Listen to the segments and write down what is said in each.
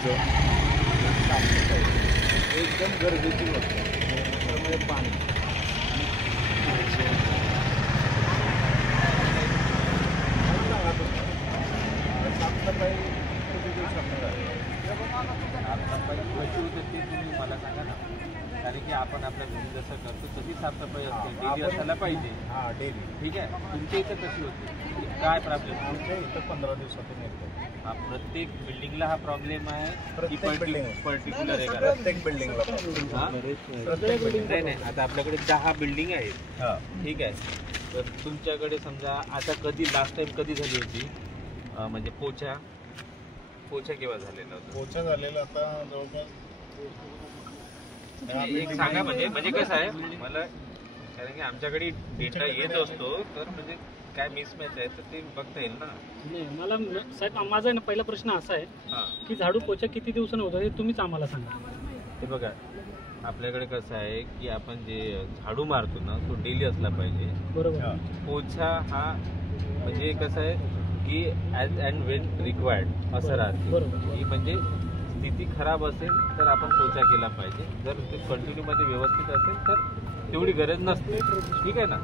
एकदम गरजेची गोष्ट त्यामुळे पाणी साफसफाई किती दिवसांनी कशी होते ते तुम्ही मला सांगा ना, कारण की आपण आपल्या घरी जसं करतो तशी साफसफाई असते, डेली असायला पाहिजे. हां डेली. ठीक आहे. तुमच्या इथं कशी होती, काय प्रॉब्लेम? आमच्या इथं 15 दिवसातून येतो. हा प्रत्येक बिल्डिंगला हा प्रॉब्लेम आहे, पर्टिक्युलर आहे का? प्रत्येक बिल्डिंगला. प्रत्येक बिल्डिंग नाही. आता आपल्याकडे 10 बिल्डिंग आहेत. ठीक आहे. तर तुमच्याकडे समजा आता कधी लास्ट टाइम कधी झाली होती, म्हणजे पोछा केव्हा झालेला होता? पोछा झालेला आता जवळपास एक सांगा. म्हणजे कसं आहे मला, कारण की आमच्याकडे डेटा येत असतो, तर म्हणजे काय मिसमॅच आहे तर ते बघता येईल ना. नाही मला साहेब, माझा ना पहिला प्रश्न असा आहे की झाडू पोछा किती दिवसांनी होतं हे तुम्हीच आम्हाला सांगा. हे बघा, आपल्याकडे कसं आहे की आपण जे झाडू मारतो ना तो डेली असला पाहिजे. बरोबर. पोछा हा म्हणजे कसं आहे की ॲज अँड वेन रिक्वायर्ड असं राहते. बरोबर. की म्हणजे स्थिती खराब असेल तर आपण पोछा केला पाहिजे, जर ते कंटिन्यूमध्ये व्यवस्थित असेल तर तेवढी गरज नसते. ठीक आहे ना.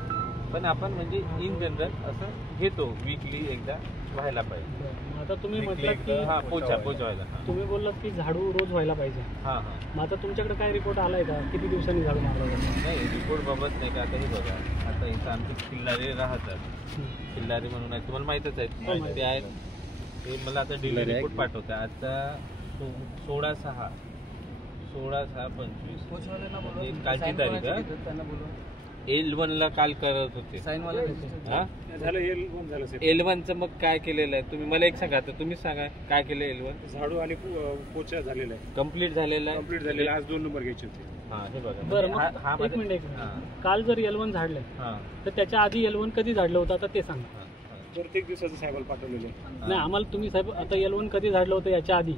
पण आपण म्हणजे इन जनरल असं घेतो, वीकली एकदा व्हायला पाहिजे. आता तुम्ही म्हटलं की हा पोछा व्हायला. तुम्ही बोललात की झाडू रोज व्हायला पाहिजे. हां. मग आता तुमच्याकडे काय रिपोर्ट आलाय का, किती दिवसांनी झाडू मारला जातो? नाही रिपोर्ट बाबत नाही का. आता हे बघा, आता इथं आमचे खिल्लारे राहतात. खिल्लारे म्हणून आहे, तुम्हाला माहीतच आहे ते आहेत. ते मला आता डेली रिपोर्ट पाठवतं. आता 16/6/25 म्हणजे कालची तारीख आहे. L1ला काल करत होते. L1चं मग काय केलेलं आहे तुम्ही मला एक सांगा. आता तुम्हीच सांगा काय केलं. L1 झाडू आणि पोछा झालेला आहे, कम्प्लीट झालेला आहे. आज 2 नंबर घ्यायचे होते. हा हे बघा. बरं एक मिनिट. काल जर L1 झाडलंय तर त्याच्या आधी L1 कधी झाडलं होतं आता ते सांगा. प्रत्येक दिवसाचं साहेबाला पाठवलेलं आहे. नाही आम्हाला तुम्ही साहेब आता L1 कधी झाडलं होतं याच्या आधी,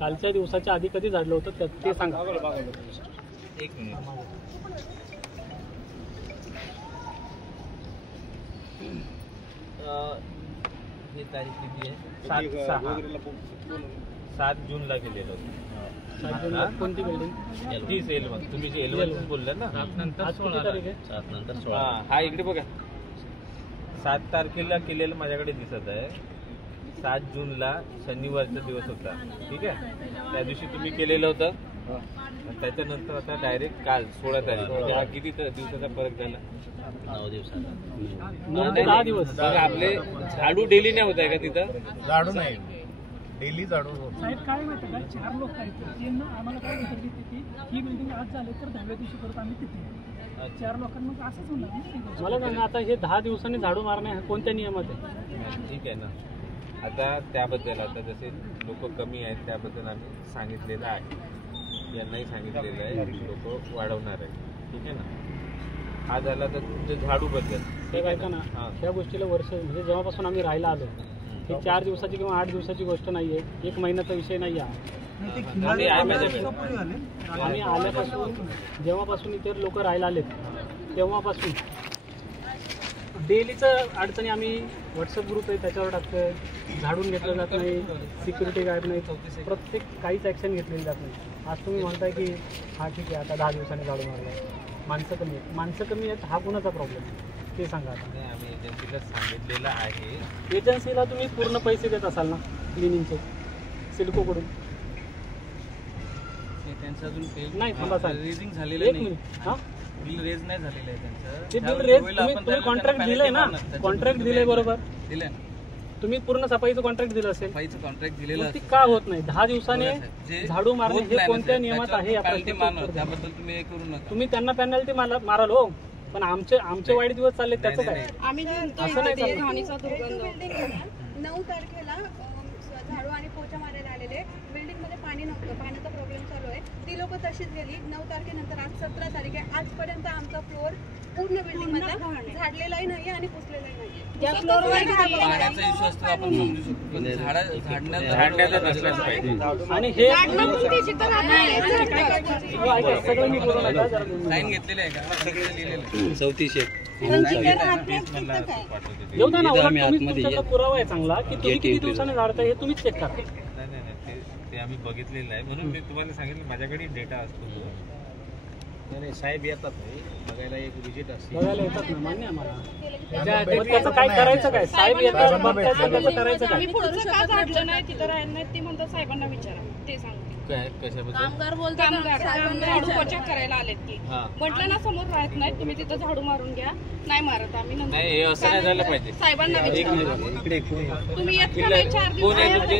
कालच्या दिवसाच्या आधी कधी झाडलं होतं ते सांगा. एक मिनिट. हे तारीख किती आहे? 7 जूनला गेलेलो होतो. 7 जूनला कोणती बिल्डिंग? 30 L1. तुम्ही जे L1 बोलला ना, 7 नंतर 16. हा इकडे बघा, 7 तारखेला केलेलं माझ्याकडे दिसत आहे. 7 जूनला शनिवारचा दिवस होता. ठीक आहे. त्या दिवशी तुम्ही केलेलं होतं. त्याच्यानंतर आता डायरेक्ट काल 16 तारीख. म्हणजे हा किती दिवसाचा फरक झाला? 9 दिवसाचा. 9 ते 10 दिवस. आपले झाडू डेली नाही होत आहे का तिथं? झाडू नाही डेली झाडू. साहेब काय माहिती का, 4 लोक आहेत त्यांना आम्हाला काय विचार देते की ही बिल्डिंग आज झाले तर 10व्या दिवशी परत आम्ही तिथे 4 लोकांना मग असंच होणार. मला सांगा आता हे 10 दिवसांनी झाडू मारणे कोणत्या नियमात आहे? ठीक आहे ना. आता त्याबद्दल आता जसे लोक कमी आहेत त्याबद्दल आम्ही सांगितलेलं आहे, यांनाही सांगितलेलं आहे लोक वाढवणार आहे. ठीक आहे ना. हा झाला तर तुमच्या झाडूबद्दल. ते ऐका ना, ह्या गोष्टीला वर्ष म्हणजे जेव्हापासून आम्ही राहायला आलो ही 4 दिवसाची किंवा 8 दिवसाची गोष्ट नाही आहे, 1 महिन्याचा विषय नाही आहे. आम्ही आल्यापासून जेव्हापासून इथे लोक राहायला आलेत तेव्हापासून डेलीचं अडचणी आम्ही व्हॉट्सअप ग्रुप आहे त्याच्यावर टाकतोय. झाडून घेतलं जात नाही, सिक्युरिटी गार्ड नाही, प्रत्येक काहीच ॲक्शन घेतलेली जात नाही. आज तुम्ही म्हणताय की हा ठीक आहे आता 10 दिवसांनी झाडू मारलं. माणसं कमी आहेत हा कुणाचा प्रॉब्लेम ते सांगा. आता आम्ही एजन्सीला सांगितलेलं आहे. एजन्सीला तुम्ही पूर्ण पैसे देत असाल ना क्लिनिंगचे सिडकोकडून? त्यांचं अजून नाही थांबा साहेब, रेजिंग झालेलं एक नाही. मिनिट. हां बिल रेज नाही झालेलं आहे त्यांचं. ते बिल रेज तुम्ही कॉन्ट्रॅक्ट दिलंय ना, कॉन्ट्रॅक्ट दिलंय बरोबर. दिलंय तुम्ही पूर्ण सफाईचं कॉन्ट्रॅक्ट दिलं असेल. सफाईचं कॉन्ट्रॅक्ट दिलेलं ती का होत नाही? 10 दिवसाने झाडू मारणे हे कोणत्या नियमात आहे? त्याबद्दल तुम्ही हे करू नका. तुम्ही त्यांना पेनल्टी माराल हो, पण आमचे वाईट दिवस चालले त्याचं काय? आम्ही असं नाही घाणीचा दुर्गंध 9 तारखेला झाडू आणि पोछा मारायला आलेले. बिल्डिंग मध्ये पाणी नव्हतं, पाण्याचा प्रॉब्लेम चालू आहे. ती लोक तशीच गेली. 9 तारखेनंतर आज 17 तारीख आहे. आजपर्यंत आमचा फ्लोअर पूर्ण बिल्डिंग मधला झाडलेलाही नाही आणि पुसलेलाही नाही. पाण्याचा इश्यू असतो आपण समजू शकतो, पण झाडण्याचा नसलाच पाहिजे. आणि हे साईन घेतलेलं आहे का? सगळे लिहिलेलं आहे. 34 पुरावा आहे चांगला की तुम्ही किती दिवसाने झाडताय हे तुम्हीच चेक करा. नाही ते आम्ही बघितलेलं आहे, म्हणून मी तुम्हाला सांगितलं माझ्याकडे डेटा असतो तो. नाही साहेब येतात बघायला, एक विजिट असते. बघायला येतात ना, मान्य आहे मला. मग त्याचं काय करायचं काय? साहेब येतात, बघतायचं, त्याचं करायचं काय? आम्ही पुढचं का काढलं नाही, तिथं राहायला नाही, ते म्हणतात साहेबांना विचारा, ते सांगतो. काय कशाबद्दल? कामगार झाडू पोचा करायला आलेत की म्हटलं ना, समोर राहत नाहीत तुम्ही, तिथं झाडू मारून घ्या. नाही मारत आम्ही, नाही हे असं नाही झालं पाहिजे. साहेबांना विचारा. तुम्ही येत का नाही 4 कोण आहे तुमचे?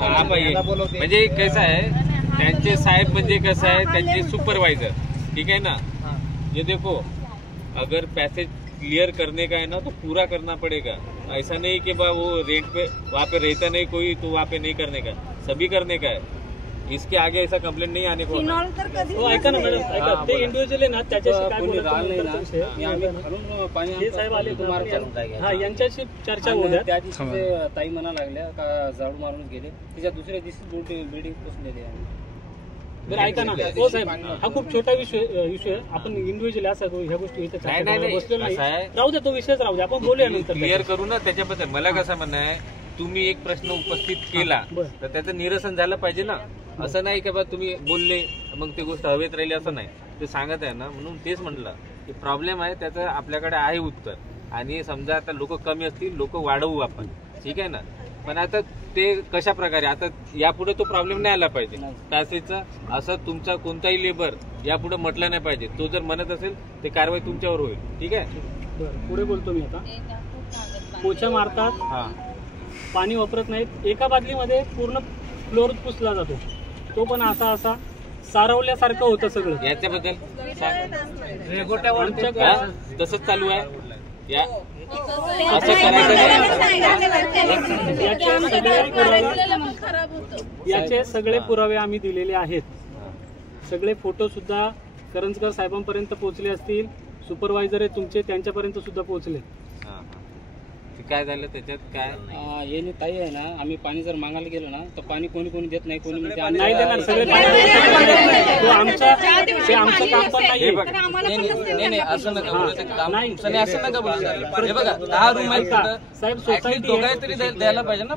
हा बाई, म्हणजे कसं आहे त्यांचे साहेब, म्हणजे कसं आहे त्यांचे सुपरवाइजर, ठीक है ना. ये देखो, अगर पैसेज क्लियर करने का है ना तो पूरा करना पड़ेगा. ऐसा नहीं कि वो रेंट पे वहाँ पे रहता नहीं कोई तो वहाँ पे नहीं करने का, सभी करने का है. इसके आगे ऐसा कंप्लेंट नहीं आने को. हो, ऐका ना मॅडम, ऐका, ते इंडिव्हिज्युअल आहे ना, त्याच्याशी काय बोलत हे साहेब आले हा, यांच्याशी चर्चा होऊ द्या. त्या दिवशी ताई म्हणा लागल्या का झाडू मारून गेले, तिच्या दुसऱ्या दिवशी बिल्डिंग पुसलेली आहे. बरं ऐका ना, हो साहेब, हा खूप छोटा इश्यू आहे. आपण इंडिव्हिज्युअल असा ह्या गोष्टी इथे बसलो नाही, राहू द्या, तो विषयच राहू द्या, आपण बोलूया नंतर. क्लिअर करू ना त्याच्याबद्दल. मला कसं म्हणणं आहे, तुम्ही एक प्रश्न उपस्थित केला तर त्याचं निरसन झालं पाहिजे ना. असं नाही की बा तुम्ही बोलले मग ती गोष्ट हवेत राहिली, असं नाही. ते सांगत आहे ना, म्हणून तेच म्हटलं की प्रॉब्लेम आहे त्याचं आपल्याकडे आहे उत्तर. आणि समजा आता लोक कमी असतील, लोक वाढवू आपण, ठीक आहे ना. पण आता ते कशा प्रकारे, आता यापुढे तो प्रॉब्लेम नाही आला पाहिजे तासेचा. असं तुमचा कोणताही लेबर यापुढे म्हटलं नाही पाहिजे. तो जर म्हणत असेल ते कारवाई तुमच्यावर होईल, ठीक आहे. बरं, पुढे बोलतो मी आता. पोछा मारतात, हा, पाणी वापरत नाहीत, एका बादलीमध्ये पूर्ण फ्लोर पुसला जातो, तो पण असा सारवल्यासारखं होतं सगळं. याच्याबद्दल तसंच चालू आहे. या असं याचे सगळे पुरावे आम्ही दिलेले आहेत. सगळे फोटो सुद्धा करंजकर साहेबांपर्यंत पोहोचले असतील. सुपरवायझर आहे तुमचे, त्यांच्यापर्यंत सुद्धा पोहोचले. काय झालं त्याच्यात? काय हे ताई आहे ना, आम्ही पाणी जर मागायला गेलो ना तर पाणी कोणी देत नाही, कोणी नाही देणार. सगळे आमचं काम पण नाही. नाही असं नका बोलू, असं नका बोलू. हे बघा 10 रूम आहेत साहेब, सोसायटी तरी द्यायला पाहिजे ना.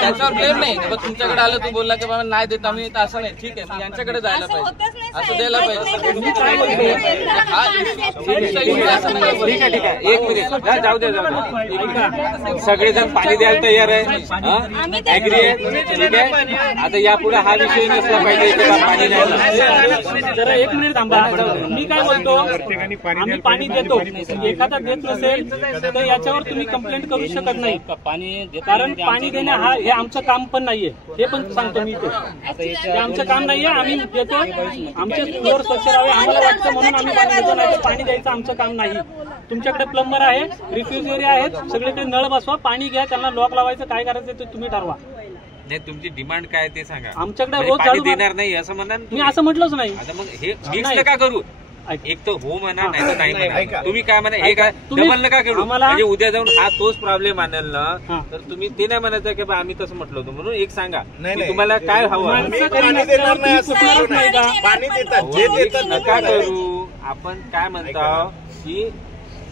त्याच्यावर ब्लेम नाही. तुमच्याकडे आलं, तू बोलला की बाबा नाही देत आम्ही, तर असं नाही. ठीक आहे, यांच्याकडे जायला पाहिजे, असं द्यायला पाहिजे. ठीक आहे, ठीक आहे, एक मिनिट, जाऊ द्या. सगळेजण पाणी द्यायला तयार आहे, ऍग्री आहे, ठीक आहे. आता यापुढे हा विषय नसला पाहिजे पाणी नाही. जरा एक मिनिट थांबा. मी काय बोलतो, आम्ही पाणी देतो, एखादा देत नसेल तर याच्यावर तुम्ही कंप्लेंट करू शकत नाही. पाणी कारण पाणी देणं हे आमचं काम पण नाहीये, हे पण सांगतो मी. ते आमचं काम नाहीये, आम्ही देतो. आमचे फ्लोअर स्वच्छ राहावे आम्हाला वाटतं म्हणून आम्ही पाणी देतो, नाही पाणी द्यायचं आमचं काम नाही. तुमच्याकडे प्लंबर आहे, रिफ्युजरी आहेत, सगळीकडे नळ बसवा, पाणी घ्या, त्यांना लॉक लावायचं, काय करायचं ते तुम्ही ठरवा. नाही, तुमची डिमांड काय ते सांगा. आमच्याकडे रोज झाडू देणार नाही असं म्हणा. मी असं म्हटलंच नाही. आता मग हे मिक्स नका करू. एक तर हो म्हणा, नाही तर नाही म्हणा. तुम्ही काय म्हणा, हे काय डबल नका करू. म्हणजे उद्या जाऊन हा तोच प्रॉब्लेम आणेल ना, तर तुम्ही ते नाही म्हणायचं की आम्ही तसं म्हटलं होतं. म्हणून एक सांगा तुम्हाला काय हवं. नका करू. आपण काय म्हणतो की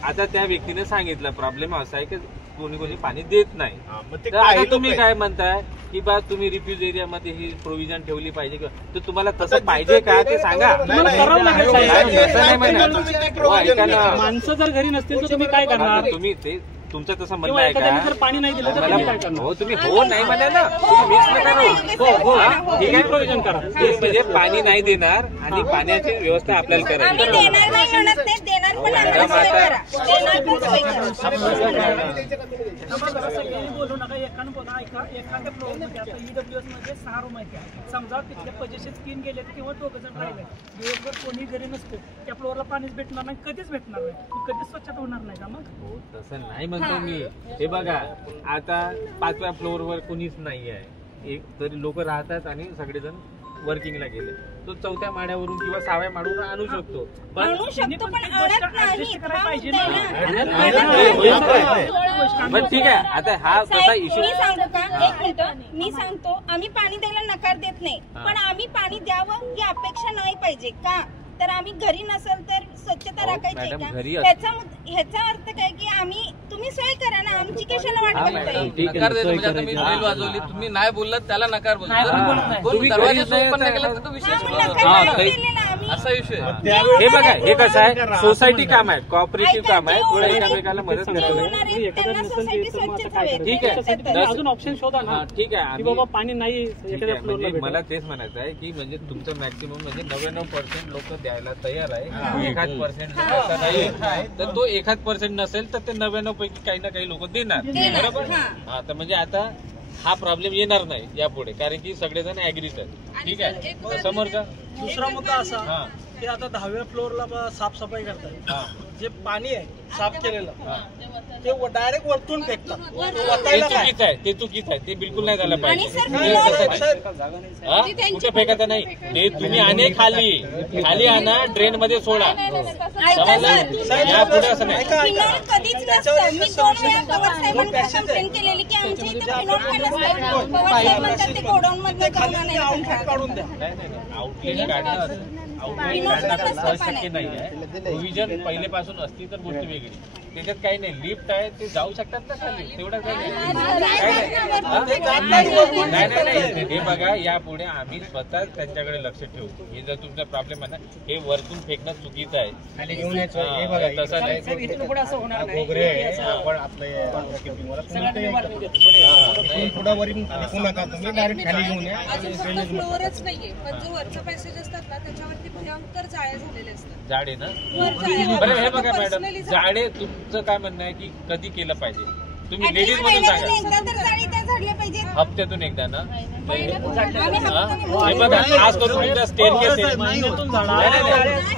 आता त्या व्यक्तीने सांगितलं प्रॉब्लेम असा आहे की कोणी पाणी देत नाही. तर आता तुम्ही काय म्हणताय की बा तुम्ही रिफ्यूज एरियामध्ये ही प्रोव्हिजन ठेवली पाहिजे, तर तुम्हाला तसं पाहिजे का ते सांगा. माणसं जर घरी नसतील तर तुम्ही काय करणार? तुम्ही ते तुमचं तसं म्हणणं आहे का? पाणी नाही दिलं तर काय करणार? हो, तुम्ही हो नाही म्हणा ना, तुम्ही मिक्स नका करू. ठीक आहे, प्रोव्हिजन करा. म्हणजे पाणी नाही देणार आणि पाण्याची व्यवस्था आपल्याला करायची. बोलू नका. एखाद्या फ्लोअर मध्ये आता ईडब्ल्यूएस मध्ये 6 रूम आहेत. समजा तिथले पजेशन 3 गेले किंवा 2 जण राहिले, दिवसभर कोणी घरी नसतं, त्या फ्लोअरला पाणीच भेटणार नाही, कधीच भेटणार नाही. कधीच स्वच्छता होणार नाही का? मग हो, तसं नाही म्हणतो मी. हे बघा, आता 5व्या फ्लोअरवर कोणीच नाही आहे, एक तरी लोक राहतात आणि सगळेजण वर्किंगला गेले. तो 4थ्या माळ्यावरून किंवा 6व्या माळ्यावरून आणू शकतो. पण ठीक आहे, आता हा तसा इश्यू. मी सांगू का, एक मिनिट मी सांगतो. आम्ही पाणी द्यायला नकार देत नाही, पण आम्ही पाणी द्यावं ही अपेक्षा नाही पाहिजे का? तर तर आम्ही घरी नसेल तर स्वच्छता राखायची मॅडम, का? घरी ह्याचा अर्थ काय की आम्ही तुम्ही सोय करा ना, आमची कशाला वाट बघताय? नकार देतो म्हणजे आता मी बेल वाजवली, तुम्ही नाही बोललात त्याला नकार बोलतो. तुम्ही दरवाजा घरी ओपन नाही केला तर तो विषय असा विषय. हे बघा, हे कसं आहे, सोसायटी काम आहे, कॉपरेटिव्ह काम आहे, थोडं एकामेकाला मदत करायला. ठीक आहे, अजून ऑप्शन शोधा ना. ठीक आहे, की बाबा पाणी नाही ठीक एखाद्या आहे, फ्लोअरला म्हणजे मला तेच म्हणायचं आहे की म्हणजे तुमचं मॅक्सिमम म्हणजे 99% लोक द्यायला तयार आहे, 1% असं नाही. तर तो 1% नसेल तर ते 99 पैकी काही ना काही लोक देणार, बरोबर. हा, तर म्हणजे आता हा प्रॉब्लेम येणार नाही यापुढे, कारण की सगळेजण ऍग्रीच आहेत. ठीक आहे, समोरचा दुसरा मुद्दा असा की आता 10व्या फ्लोअरला साफसफाई करतात, जे पाणी आहे साफ केलेलं ते डायरेक्ट वरतून फेकतात. ते चुकीचं आहे, ते चुकीचं आहे, ते बिलकुल नाही झालं पाहिजे. कुठे फेकायचं नाही, ते तुम्ही आणि खाली आणा, ड्रेन मध्ये सोडा. यापुढे असं नाही. कधीच नसतं. मी 2 वेळा पवार साहेबांना कंप्लेंट केलेली की आमच्या इथे फिनोल का नसतं. पवार साहेब म्हणतात ते गोडाऊन मध्ये जाऊन आणायला काढून द्या. आउटलेट काढणं शक्य नाही आहे. प्रोव्हिजन पहिलेपासून असती तर गोष्ट वेगळी. त्याच्यात काही नाही, लिफ्ट आहे ते जाऊ शकतात ना खाली, तेवढं काही नाही. हे बघा, यापुढे आम्ही स्वतः त्यांच्याकडे लक्ष ठेवू. हे जर तुमचा प्रॉब्लेम आहे ना, हे वरतून फेकणं चुकीचं आहे. तसं नाही. फ्लोअरच नाहीये, पण जो वरचा पॅसेज असतात ना त्याच्यावरती भयंकर जाळे झालेले असतात. जाडे ना, बरं. हे बघा मॅडम, जाडे तुमचं काय म्हणणं आहे की कधी केलं पाहिजे? तुम्ही लेडीज मधून सांगा. हप्त्यातून एकदा ना. बघा, आज करून तुमचा स्टेअरकेस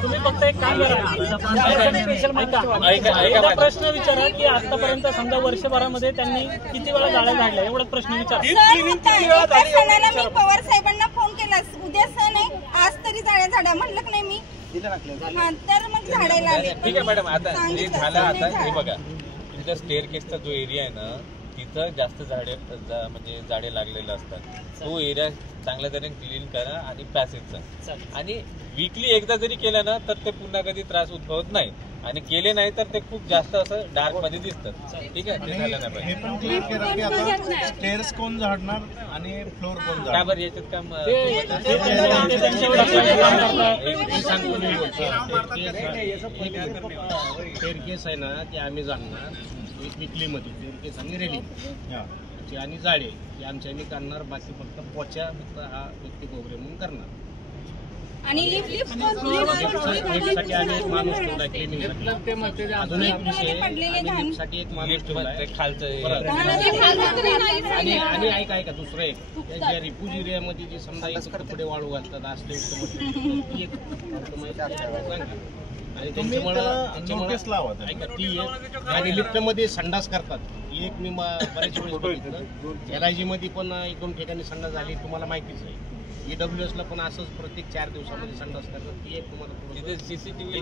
तुम्ही फक्त एक काम करा, प्रश्न विचारा की आतापर्यंत समजा वर्षभरामध्ये त्यांनी किती वेळा जाळ्या झाडल्या, एवढा प्रश्न विचारा. मी पवार साहेबांना फोन केला, उद्या सण आहे, आज तरी जाळ्या झाड्या म्हणलं की नाही मी, तर मग झाडायला आले. ठीक आहे मॅडम, आता जे झालं, आता हे बघा, तुमच्या स्टेअरकेसचा जो एरिया आहे ना, तिथं जास्त झाडे म्हणजे झाडे लागलेले असतात. तो एरिया चांगल्या तऱ्हेने क्लीन करा आणि पॅसेजचा. आणि वीकली एकदा जरी केलं ना तर ते पुन्हा कधी त्रास उद्भवत नाही. आणि केले नाही तर ते खूप जास्त असं डार्क मध्ये दिसतात. ठीक आहे, ते झालं नाही पाहिजे. स्टेअर्स कोण झाडणार आणि फ्लोर कोण का बरं याच्यात काम स्टेअरकेस आहे ना, ते आम्ही जाणणार एक विकलीमध्ये स्टेअरकेस आणि रेलिंग आणि जाळे हे आमच्या आम्ही करणार. बाकी फक्त पोचा फक्त हा व्यक्ती कोबरे म्हणून करणार. आणि लिफ्टसाठी आम्ही एक माणूस ठेवला, क्लिनिंगसाठी. अजून एक विषय, आम्ही लिफ्टसाठी एक माणूस ठेवलाय खालचं. आणि ऐका दुसरं एक, ज्या रिफ्यूज एरियामध्ये जे समजा इथं कपडे वाळू घालतात असले ती एक आणि त्यांच्यामुळे ऐका ती एक. आणि लिफ्टमध्ये संडास करतात, एक मी बऱ्याच वेळेस बघितलं. LIG मध्ये पण 1-2 ठिकाणी संडास झाली, तुम्हाला माहितीच आहे. EWS ला पण असंच प्रत्येक 4 दिवसामध्ये संडास करतात. ती एक तुम्हाला CCTV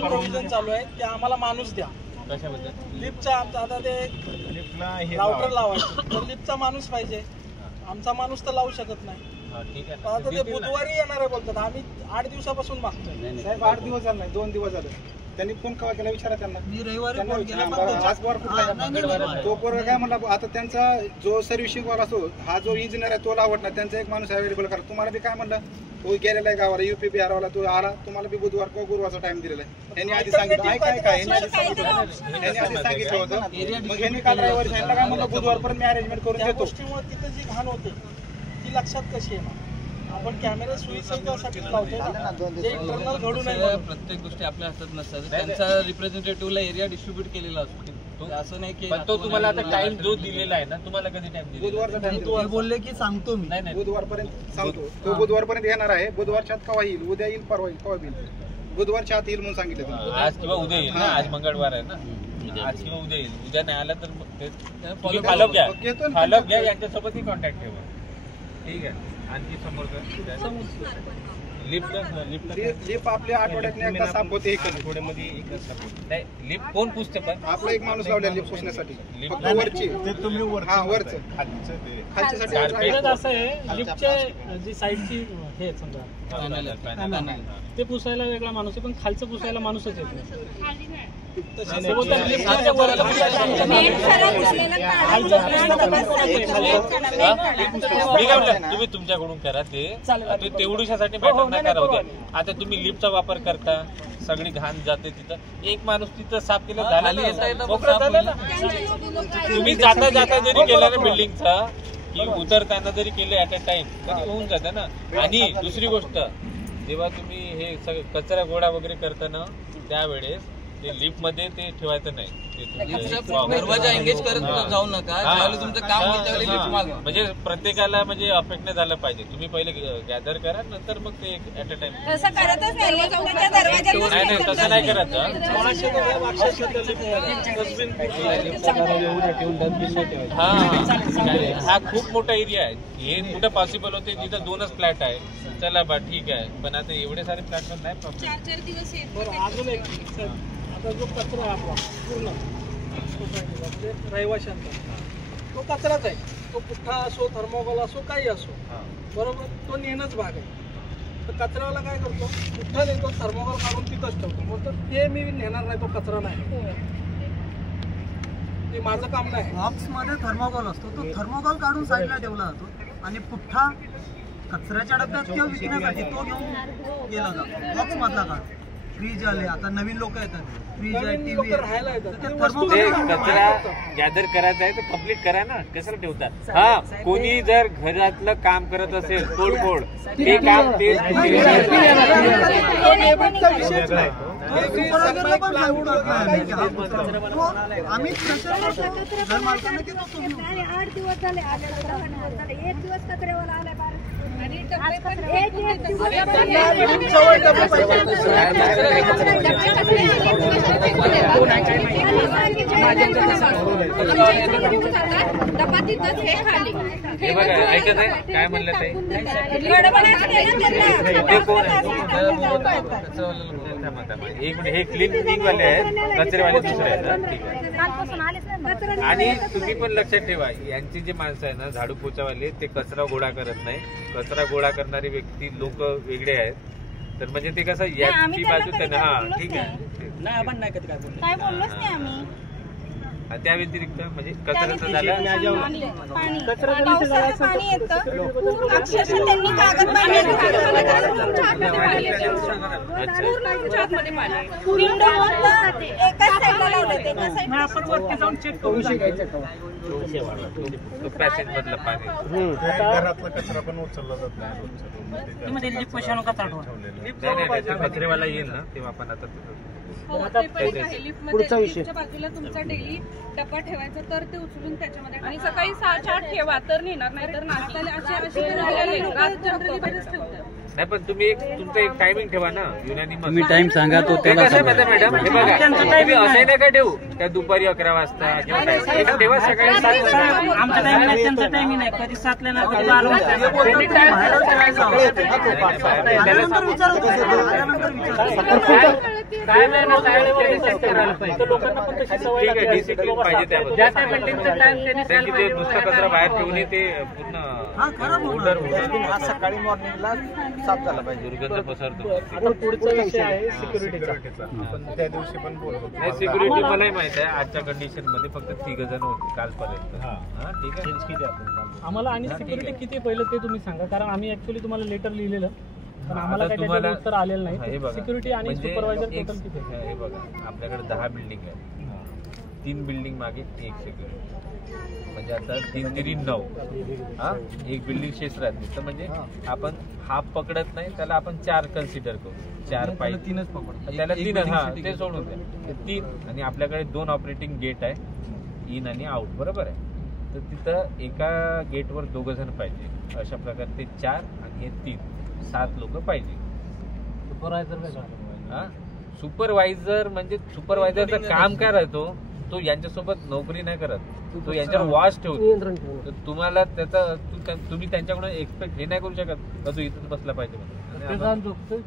प्रोव्हिजन चालू आहे, ते आम्हाला माणूस द्या. कशाबद्दल? लिफ्टचा आता ते राउटर लावायचं तर लिफ्टचा माणूस पाहिजे. आमचा माणूस तर लावू शकत नाही. ठीक आहे, आता ते बुधवारी येणार आहे बोलतात. आम्ही 8 दिवसापासून मागतोय. साहेब 8 दिवस झाले नाही, 2 दिवस झाले. त्यांनी फोन केव्हा केला विचारा त्यांना. मी रविवारी फोन केला, आज वर कुठला तो पोरगा काय म्हणला, आता त्यांचा जो सर्व्हिसिंग वाला असतो, हा जो इंजिनियर आहे तो लावत त्यांचा एक माणूस अवेलेबल करा. तुम्हाला बी काय म्हणलं, तो गेलेला आहे गावाला, UP बिहारवाला, तो आला, तुम्हाला बी बुधवार किंवा गुरुवारचा टाइम दिलेला आहे. यांनी आधी सांगितलं, यांनी आधी सांगितलं होतं. मग यांनी काल रविवारी सांगितलं काय म्हणलं, बुधवारपर्यंत मी अरेंजमेंट करून देतो. गोष्टीमुळे तिथे जी घाण होते ती लक्षात कशी येणार? आपण कॅमेरा सुविधासाठी लावतो, इंटरनल घडू नये. प्रत्येक गोष्टी आपल्या हातात नसतात. त्यांचा रिप्रेझेंटेटिव्हला एरिया डिस्ट्रीब्यूट केलेला असतो. असं नाही की तो तुम्हाला आता टाइम जो दिलेला आहे ना, तुम्हाला कधी टाइम दिला? बुधवारचा टाइम बोलले की सांगतो मी. नाही बुधवारपर्यंत सांगतो. तो बुधवारपर्यंत येणार आहे. बुधवारच्या आत केव्हा येईल, उद्या येईल, परवा येईल, केव्हा येईल, बुधवारच्या आत येईल म्हणून सांगितलं. आज किंवा उद्या येईल ना, आज मंगळवार आहे ना, आज किंवा उद्या येईल. उद्या नाही आला तर फॉलोअप घ्या, यांच्यासोबतही कॉन्टॅक्ट ठेवा. ठीक आहे, आणखी समोर लिफ्ट आपल्या आठवड्यात एकदा साफ होते. आठवड्यामध्ये एकदा साफ होते. नाही लिफ्ट कोण पुसतं पण आपला एक माणूस लावला लिफ्ट पुसण्यासाठी. फक्त वरची तुम्ही वरचं खालच्यासाठी असं आहे लिफ्टचे जी साईडची हे समजा ते पुसायला वेगळा माणूस आहे, पण खालचं पुसायला माणूसच येत नाही. तुम्ही तुमच्याकडून करा ते तेवढ्यासाठी मॅटर नका राहू द्या. आता तुम्ही लिफ्टचा वापर करता, सगळी घाण जाते तिथं, एक माणूस तिथं साफ केलं झालं. तुम्ही जाता जाता जरी केलं ना बिल्डिंगचा की उतरताना जरी केलं ऍट अ टाइम तरी होऊन जातं ना. आणि दुसरी गोष्ट, जेव्हा तुम्ही हे सगळं कचरा गोळा वगैरे करताना त्यावेळेस ते लिफ्ट मध्ये ते ठेवायचं नाही. दरवाजा एंगेज करत जाऊ नका. तुमचं काम म्हणजे प्रत्येकाला म्हणजे अफेक्ट नाही झालं पाहिजे. तुम्ही पहिले गॅदर करा, नंतर मग ते ऍट अ टाइम. तसं करतच नाही, नाही तसं नाही करायचं. हा खूप मोठा एरिया आहे. हे कुठं पॉसिबल होते जिथं 2च फ्लॅट आहे. चला बा ठीक आहे, पण आता एवढे सारे फ्लॅट पण नाही प्रॉब्लेम. 4-4 दिवस येत. अजून एक आता जो कचरा आहे आपला पूर्ण सोसायटीला म्हणजे रहिवाशांचा तो कचराच आहे. तो पुठ्ठा असो, थर्मोकॉल असो, काही असो, बरोबर, तो नेणंच भाग आहे. तर कचऱ्यावाला काय करतो, पुठ्ठा नेतो, थर्मोकॉल काढून तिथंच ठेवतो. मग ते मी नेणार नाही, तो कचरा नाही, ते माझं काम नाही. बॉक्समध्ये थर्मोकॉल असतो, तो थर्मोकॉल काढून साईडला ठेवला जातो आणि पुठ्ठा कचऱ्याच्या डब्यात किंवा विकण्यासाठी तो घेऊन गेला जातो. बॉक्समधला काढ. फ्रीज आले, आता नवीन लोक येतात, फ्रीज आहे, टीव्ही आहे, कचरा गॅदर करायचा आहे तर कम्प्लीट करा ना, कशाला ठेवतात. हा, कोणी जर घरातलं काम करत असेल तोडफोड, ते काम ते आम्ही 8 दिवस झाले आलेला, 1 दिवस कचऱ्यावाला आला आणि हे बघा, ऐकत आहे काय म्हणलं ते. एक मिनिट, हे क्लिनिंग वाले आहेत, कचरेवाले दुसरे आहेत. ठीक आहे. आणि तुम्ही पण लक्षात ठेवा, यांची जे माणसं आहे ना झाडू पोचावाले, ते कचरा गोळा करत नाही. कचरा गोळा करणारी व्यक्ती लोक वेगळे आहेत. तर म्हणजे ते कसं याची बाजू त्यांना. हा ठीक आहे, नाही आपण नाही कधी काय बोललोच नाही आम्ही. त्या व्यतिरिक्त म्हणजे कचऱ्याचं झालं, पावसाचं पाणी येतं, अक्षरशः त्यांनी कागद एकाच साईडला लावले ते, आपण वरती जाऊन चेक करू पॅसेज मधलं पाणी. घरातला कचरा पण उचलला जात नाही. कचरेवाला येईल ना तेव्हा आपण आता पुढचा विषय बाजूला तुमचा डेली डब्बा ठेवायचा, तर ते उचलून त्याच्यामध्ये आणि सकाळी 6-4 ठेवा, तर नेणार नाही तर नाही. पण तुम्ही तुमचा एक टायमिंग ठेवा ना. तुम्ही टाइम सांगा तो त्याला मॅडम. हे बघा, असं नका ठेवू त्या दुपारी 11 वाजता ठेवा, सकाळी 7 वाजता. आमचा टाइम नाही, त्यांचा टाइमिंग नाही. कधी 7 ला ना कधी 12 लोकांना पण तशी सवय डिसिप्लिन पाहिजे. त्याबद्दल नुसतं कचरा बाहेर ठेवणे ते पूर्ण सकाळी मॉर्निंगला साफ झाला पाहिजे. दुर्गंध पसरतो. पुढचा विषय आहे सिक्युरिटीचा. त्या दिवशी पण बोलतो. नाही, सिक्युरिटी मलाही माहित आहे. आजच्या कंडिशन मध्ये फक्त 3 जण होते कालपर्यंत. हा ठीक आहे. आम्हाला आणि सिक्युरिटी किती पहिलं ते तुम्ही सांगा, कारण आम्ही ऍक्च्युअली तुम्हाला लेटर लिहिलेलं, पण आम्हाला काही त्याचं उत्तर आलेलं नाही. सिक्युरिटी आणि सुपरवायझर टोटल किती? हे बघा, आपल्याकडे 10 बिल्डिंग आहे. 3 बिल्डिंग मागे 1 सिक्युरिटी, म्हणजे आता 3 तरी 9. हा, 1 बिल्डिंग शेष राहते. तर म्हणजे आपण हाफ पकडत नाही, त्याला आपण 4 कन्सिडर करू. 4 पाहिजे, 3च पकडतो त्याला 3. हा, ते सोडून द्या 3. आणि आपल्याकडे 2 ऑपरेटिंग गेट आहे, इन आणि आउट, बरोबर आहे. तर तिथं एका गेटवर 2 जण पाहिजे. अशा प्रकारे ते 4 आणि हे 3, 7 लोक पाहिजे. सुपरवायझर वेगळा. हा, सुपरवायझर म्हणजे सुपरवायझरचं काम काय राहतो, तो यांच्यासोबत नोकरी नाही करत, तो यांच्यावर वॉच ठेवतो. तर तुम्हाला त्याचा तुम्ही त्यांच्याकडून एक्सपेक्ट हे नाही करू शकत का तू इथंच बसला पाहिजे म्हणून.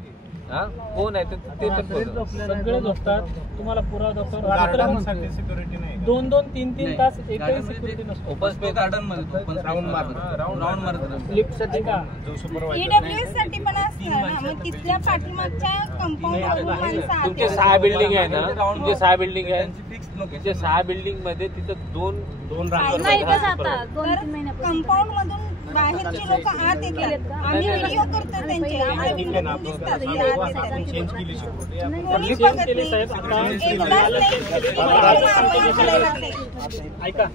हा कोण आहे ते सगळे झोपतात, तुम्हाला पुरावा दाखवतो. रात्र सिक्युरिटी नाही, 2-2, 3-3 तास एकही सिक्युरिटी नसतो. ओपन स्पेस गार्डन मध्ये राऊंड मारत लिफ्ट साठी का जो सुपरवायझर ईडब्ल्यूएस साठी पण असतं ना, मग तिथल्या पाठीमागच्या कंपाऊंड माणसं तुमचे आत 6 बिल्डिंग आहे ना, तुमचे 6 बिल्डिंग आहे, तुमचे 6 बिल्डिंग मध्ये तिथं दोन कंपाऊंड मधून बाहेरची लोक आत येतात. आम्ही व्हिडिओ करतो त्यांचे, आम्हाला व्हिडिओ दिसतात हे आत येतात. चेंज केली सिक्युरिटी. कोणी बघत नाही. ऐका,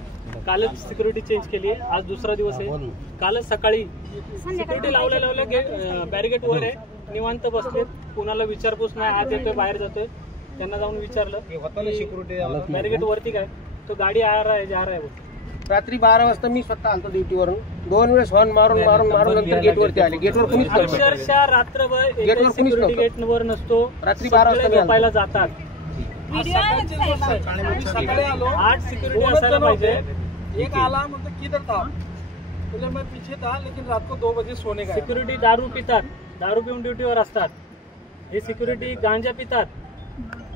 कालच सिक्युरिटी चेंज केली आहे, आज दुसरा दिवस आहे. कालच सकाळी सिक्युरिटी लावल्या बॅरिगेट वर आहे, निवांत बसलेत, कुणाला विचारपूस नाही, आत येतोय बाहेर जातोय. त्यांना जाऊन विचारलं सिक्युरिटी बॅरिगेट वरती काय, तो गाडी आ रहा है जा रहा है. रात्री 12 वाजता मी स्वतः आलतो ड्युटीवरून, 2 वेळेस हॉर्न मारून नंतर गेटवरती आले. गेटवर कुणीच अक्षरशः रात्रभर सिक्युरिटी गेटवर नसतो. रात्री 12 वाजता झोपायला जातात. व्हिडिओ आहेत साहेब. सकाळी आलो, 8 सिक्युरिटी असायला पाहिजे. एक आला मतलब किधर था, तो मैं पीछे था, लेकिन रात को 2 बजे सोने का. सिक्युरिटी दारू पितात, दारू पिऊन ड्युटीवर असतात. हे सिक्युरिटी गांजा पितात.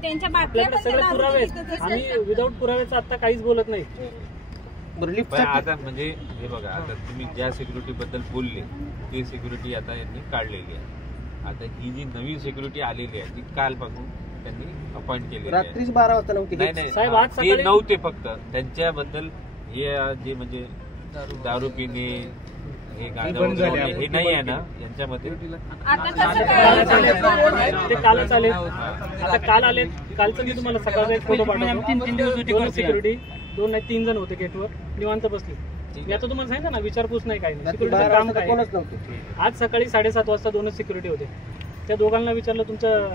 त्यांच्या बाटल्या आपल्याकडे पण सगळे त्या पुरावे दारू आहेत. पितात. आम्ही विदाऊट पुराव्याचं आता काहीच बोलत नाही. पण आता म्हणजे हे बघा, आता तुम्ही ज्या सिक्युरिटी बद्दल बोलले ती सिक्युरिटी आता यांनी काढलेली आहे. आता ही जी नवी सिक्युरिटी आलेली आहे ती कालपासून त्यांनी अपॉइंट केलेली आहे. रात्री 12 वाजता नव्हती. नाही साहेब, आज ते सकाळी नव्हते, फक्त त्यांच्याबद्दल हे जे म्हणजे दारू पिणे, हे गांजा वगैरे हे नाही आहे ना यांच्यामध्ये. आता कसं काय ते कालच आले. आता काल आले, कालचं मी तुम्हाला सकाळचा एक फोटो पाठवतो. 2 सिक्युरिटी, 2 नाही 3 जण होते गेटवर, निवांत बसले. मी आता तुम्हाला सांगितलं ना, विचारपूस नाही काही नाही. सिक्युरिटीचं काम काय आहे. आज सकाळी 7:30 वाजता 2 सिक्युरिटी होते. त्या दोघांना विचारलं तुमचं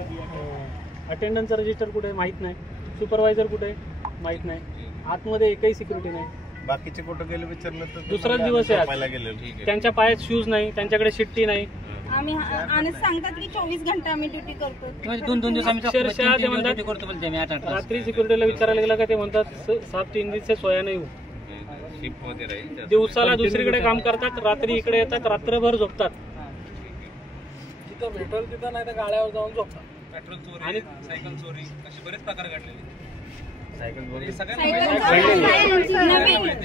अटेंडन्सचं रजिस्टर कुठे माहित नाही, सुपरवायझर कुठे माहित नाही, आतमध्ये एकही सिक्युरिटी नाही. बाकीचे कुठं गेले विचारलं तर दुसराच दिवस आहे. त्यांच्या पायात शूज नाही, त्यांच्याकडे शिट्टी नाही. आम्ही आणि सांगतात की 24 घंटे आम्ही ड्युटी करतो. 2 दिवस अक्षरशः ते म्हणतात. रात्री सिक्युरिटीला विचारायला गेला का ते म्हणतात 7-3 दिन से सोया नाही. शिफ्ट मध्ये राहील, दिवसाला दुसरीकडे काम करतात, रात्री इकडे येतात, रात्रभर झोपतात. जिथं भेटल तिथं, नाही तर गाड्यावर जाऊन झोपतात. पेट्रोल चोरी, आणि सायकल चोरी, असे बरेच प्रकार घडलेले.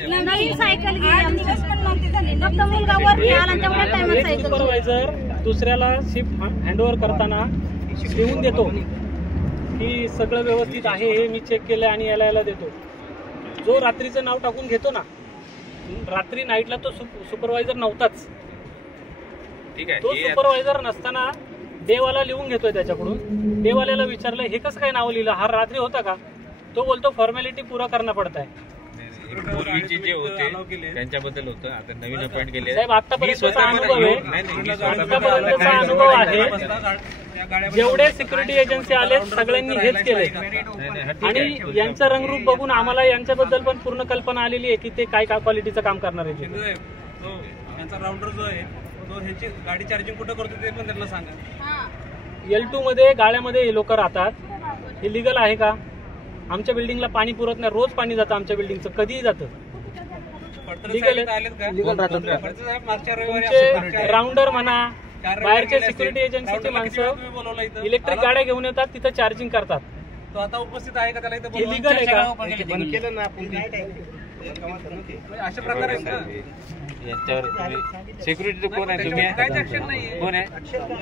नवीन सायकल सुपरवायझर दुसऱ्याला शिफ्ट हँडओव्हर करताना लिहून देतो की सगळं व्यवस्थित आहे, हे मी चेक केलं आणि याला देतो. जो रात्रीचं नाव टाकून घेतो ना, रात्री नाईटला तो सुपरवायझर नव्हताच. तो सुपरवायझर नसताना डेवाला लिहून घेतोय त्याच्याकडून. डेवाल्याला विचारलं हे कसं काय नाव लिहिलं, हा रात्री होता का. तो बोलतो फॉर्मॅलिटी पूरा करना पडता है. पूर्वीचे जे होते त्यांच्याबद्दल होतं, आता नवीन अपॉइंट केले. साहेब, आतापर्यंतचा अनुभव आहे, आतापर्यंतचा अनुभव आहे. जेवढे सिक्युरिटी एजन्सी आले सगळ्यांनी हेच केलंय. आणि यांचं रंगरूप बघून आम्हाला यांच्याबद्दल पण पूर्ण कल्पना आलेली आहे की ते काय क्वालिटीचं काम करणार आहे. त्यांचा राऊंडर जो आहे तो ह्याची गाडी चार्जिंग कुठं करतो ते पण त्यांना सांगा. L2 मध्ये गाड्यामध्ये हे लोक राहतात, हे लिगल आहे का. आमच्या बिल्डिंगला पाणी पुरत नाही, रोज पाणी जातं आमच्या बिल्डिंगचं, कधीही जातं. तुमचे राऊंडर म्हणा, बाहेरचे सिक्युरिटी एजन्सीचे माणसं इलेक्ट्रिक गाड्या घेऊन येतात, तिथं चार्जिंग करतात. तो आता उपस्थित आहे का, त्याला इथं हे लिगल आहे का. बंद केलं ना आपण. अशा प्रकार आहेत ना. यांच्यावर सिक्युरिटी कोण आहे, तुम्ही काहीच ऍक्शन नाही. कोण आहे.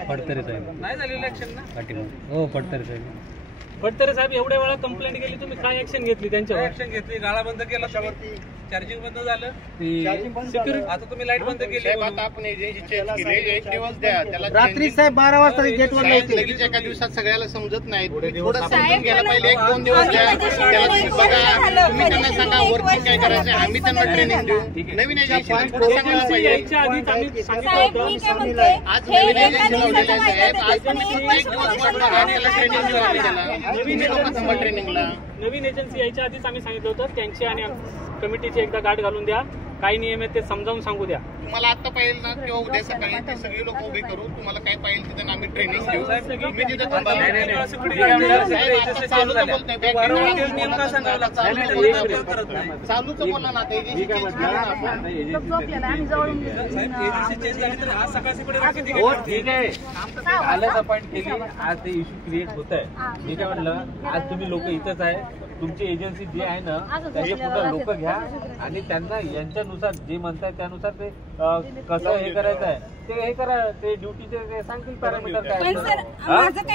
फडतरे साहेब नाही झालेलं ऍक्शन ना. हो, फडतरे साहेब. फडतरे साहेब एवढ्या वेळा कंप्लेंट केली, तुम्ही काय ऍक्शन घेतली त्यांच्यावर. ऍक्शन घेतली, गाळा बंद केला, चार्जिंग बंद झालं. आता तुम्ही लाईट बंद केली. आपण एजन्सी चेंज केली, 1 दिवस द्या त्याला. रात्री साहेब 12 वाजता गेटवर नव्हती. लगेच एका दिवसात सगळ्याला समजत नाही, थोडं समजून घ्यायला पाहिजे. 1-2 दिवस द्या त्याला. तुम्ही बघा, तुम्ही त्यांना सांगा वर्किंग काय करायचं, आम्ही त्यांना ट्रेनिंग देऊ. नवीन एजन्सी सांगायला पाहिजे. यायच्या आधीच आम्ही सांगितलं आज नवीन एजन्सी लावलेली आहे साहेब. आज तुम्ही 1 दिवस वाटला त्याला ट्रेनिंग देऊ आम्ही त्याला. नवीन एजन्सी यायच्या आधीच आम्ही सांगितलं होतं त्यांची आणि कमिटीची एकदा गाठ घालून द्या. काय नियम आहेत ते समजावून सांगू द्या. तुम्हाला आता पाहिजे ना किंवा उद्या सकाळी ते सगळे लोक उभे करू, तुम्हाला काय पाहिजे तिथे आम्ही ट्रेनिंग घेऊ. मी तिथे चालूच बोला ना हो ठीक आहे, कालच अपॉइंट केली, आज ते इश्यू क्रिएट होत आहे. मी काय म्हटलं, आज तुम्ही लोक इथंच आहे, तुमची एजन्सी जे आहे ना त्याचे पुढे लोक घ्या आणि त्यांना यांच्यानुसार जे म्हणताय त्यानुसार ते कसं हे करायचं आहे ते हे करा. ते ड्युटीचे ते सांगतील पॅरामीटर काय,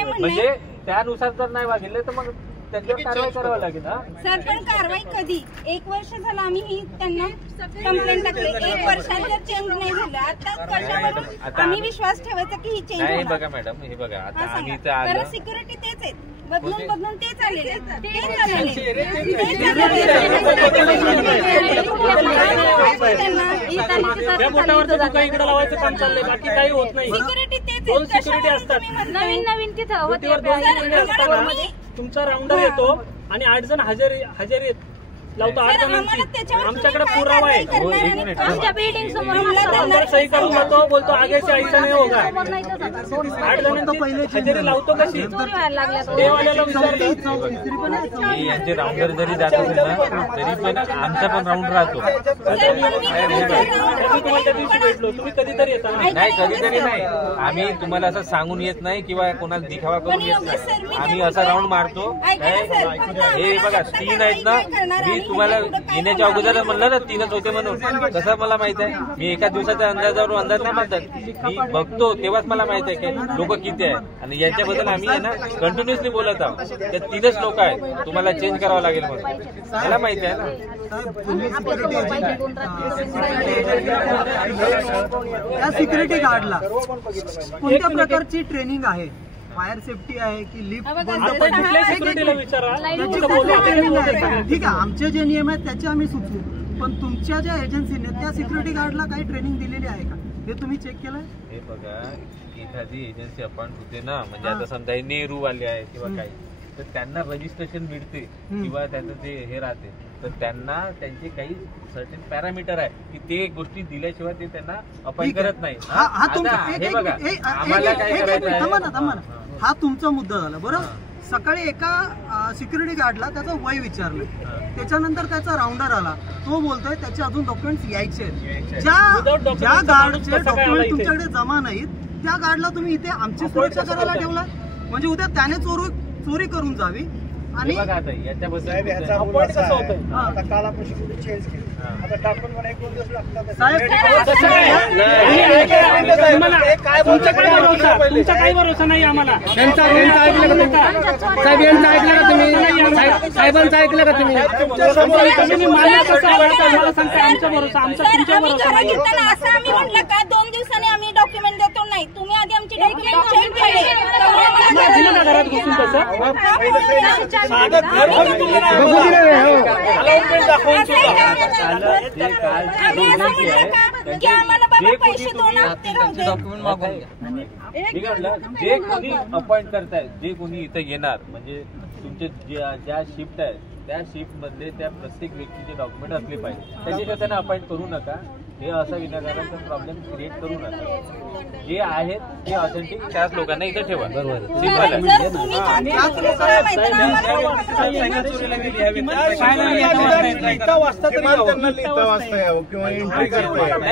म्हणजे त्यानुसार जर नाही वागले तर मग त्यांच्यावर कारवाई करावं लागेल. सर पण कारवाई कधी? 1 वर्ष झालं आम्ही ही त्यांना कंप्लेंट टाकली, 1 वर्षात जर चेंज नाही झालं आता कशावरून आम्ही विश्वास ठेवायचा की ही चेंज नाही. बघा मॅडम, हे बघा आता आम्ही इथं आलो, सिक्युरिटी तेच आहेत, बदलून तेच आलेले. इकडे लावायचं काम चाललंय, बाकी काही होत नाही. सिक्युरिटी तेच दोन सिक्युरिटी असतात, नवीन तुमचा राऊंडर येतो आणि 8 जण हजेरी लावतो. 8 जणांची आमच्याकडे पुरावा आहे. राऊंडर सही करून जातो, बोलतो आगे से ऐसा नाही होगा. 8 जणांची हजेरी लावतो कशी? देवाल्याला विचारलं, यांचे राऊंडर जरी जात असेल ना तरी पण आमचा पण राऊंड राहतो. तुम्हाला त्या दिवशी भेटलो, तुम्ही कधीतरी येता? नाही, कधीतरी नाही. आम्ही तुम्हाला असं सांगून येत नाही किंवा कोणाला दिखावा करून येत नाही. आम्ही असा राऊंड मारतो. हे बघा 3 आहेत ना, मी तुम्हाला येण्याच्या अगोदर म्हणलं ना 3च होते म्हणून. कसं मला माहित आहे, मी एका दिवसाच्या अंदाजावर अंदाज नाही म्हणतात, मी बघतो तेव्हाच मला माहित आहे की लोक किती आहेत आणि याच्याबद्दल आम्ही आहे ना कंटिन्युअसली बोलत आहोत. त्या 3च लोक आहेत, तुम्हाला चेंज करावं लागेल म्हणून मला माहिती आहे ना. या सिक्युरिटी गार्डला कोणत्या प्रकारची ट्रेनिंग आहे? फायर सेफ्टी आहे की लिफ्ट? ठीक आहे, आमचे जे नियम आहेत त्याचे आम्ही सुचवू, पण तुमच्या ज्या एजन्सीने त्या सिक्युरिटी गार्डला काही ट्रेनिंग दिलेली आहे का हे तुम्ही चेक केलंय? हे बघा, एखादी एजन्सी अपॉइंट होते ना, म्हणजे आता समजा नेहरू वाले आहे किंवा काही, तर त्यांना रजिस्ट्रेशन मिळते किंवा त्यांचं ते हे राहते, तर त्यांना त्यांचे काही सर्टन पॅरामीटर आहे की ते गोष्टी दिल्याशिवाय ते त्यांना अपॉइंट करत नाही. हे बघा, आम्हाला काय करायचं आहे, हा तुमचा मुद्दा झाला बरोबर. सकाळी एका सिक्युरिटी गार्डला त्याचं वय विचारलं, त्याच्यानंतर त्याचा राऊंडर आला, तो बोलतोय त्याचे अजून डॉक्युमेंट्स यायचे आहेत. ज्या गार्डचे डॉक्युमेंट तुमच्याकडे जमा नाहीत त्या गार्डला तुम्ही इथे आमची सुरक्षा करायला ठेवला, म्हणजे उद्या त्याने चोरी करून जावी. आणि बघा आता याच्याबद्दल तुमचा काही भरोसा नाही आम्हाला. त्यांचा ऐकलं का तुम्ही? साहेबांचं ऐकलं का तुम्ही? साहेबांचं ऐकलं का तुम्ही? मला सांगता आमचा भरोसा, आमचा तुमच्या भरोसा नाही. असं आम्ही म्हटलं का 2 दिवसांनी आम्ही डॉक्युमेंट देतो? नाही, तुम्ही आधी आमची डॉक्युमेंट चेक केले. घरात घुसून तसं जे कोणी अपॉइंट करताय, जे कोणी इथं येणार, म्हणजे तुमचे ज्या शिफ्ट आहे त्या शिफ्ट मध्ये त्या प्रत्येक व्यक्तीचे डॉक्युमेंट असले पाहिजे. त्याच्याशिवाय त्यांना अपॉइंट करू नका. हे असा विनाकारण प्रॉब्लेम क्रिएट करू नका. जे आहेत ते ऑथेंटिक त्याच लोकांना इथं ठेवा. बरोबर, सिंपल आहे.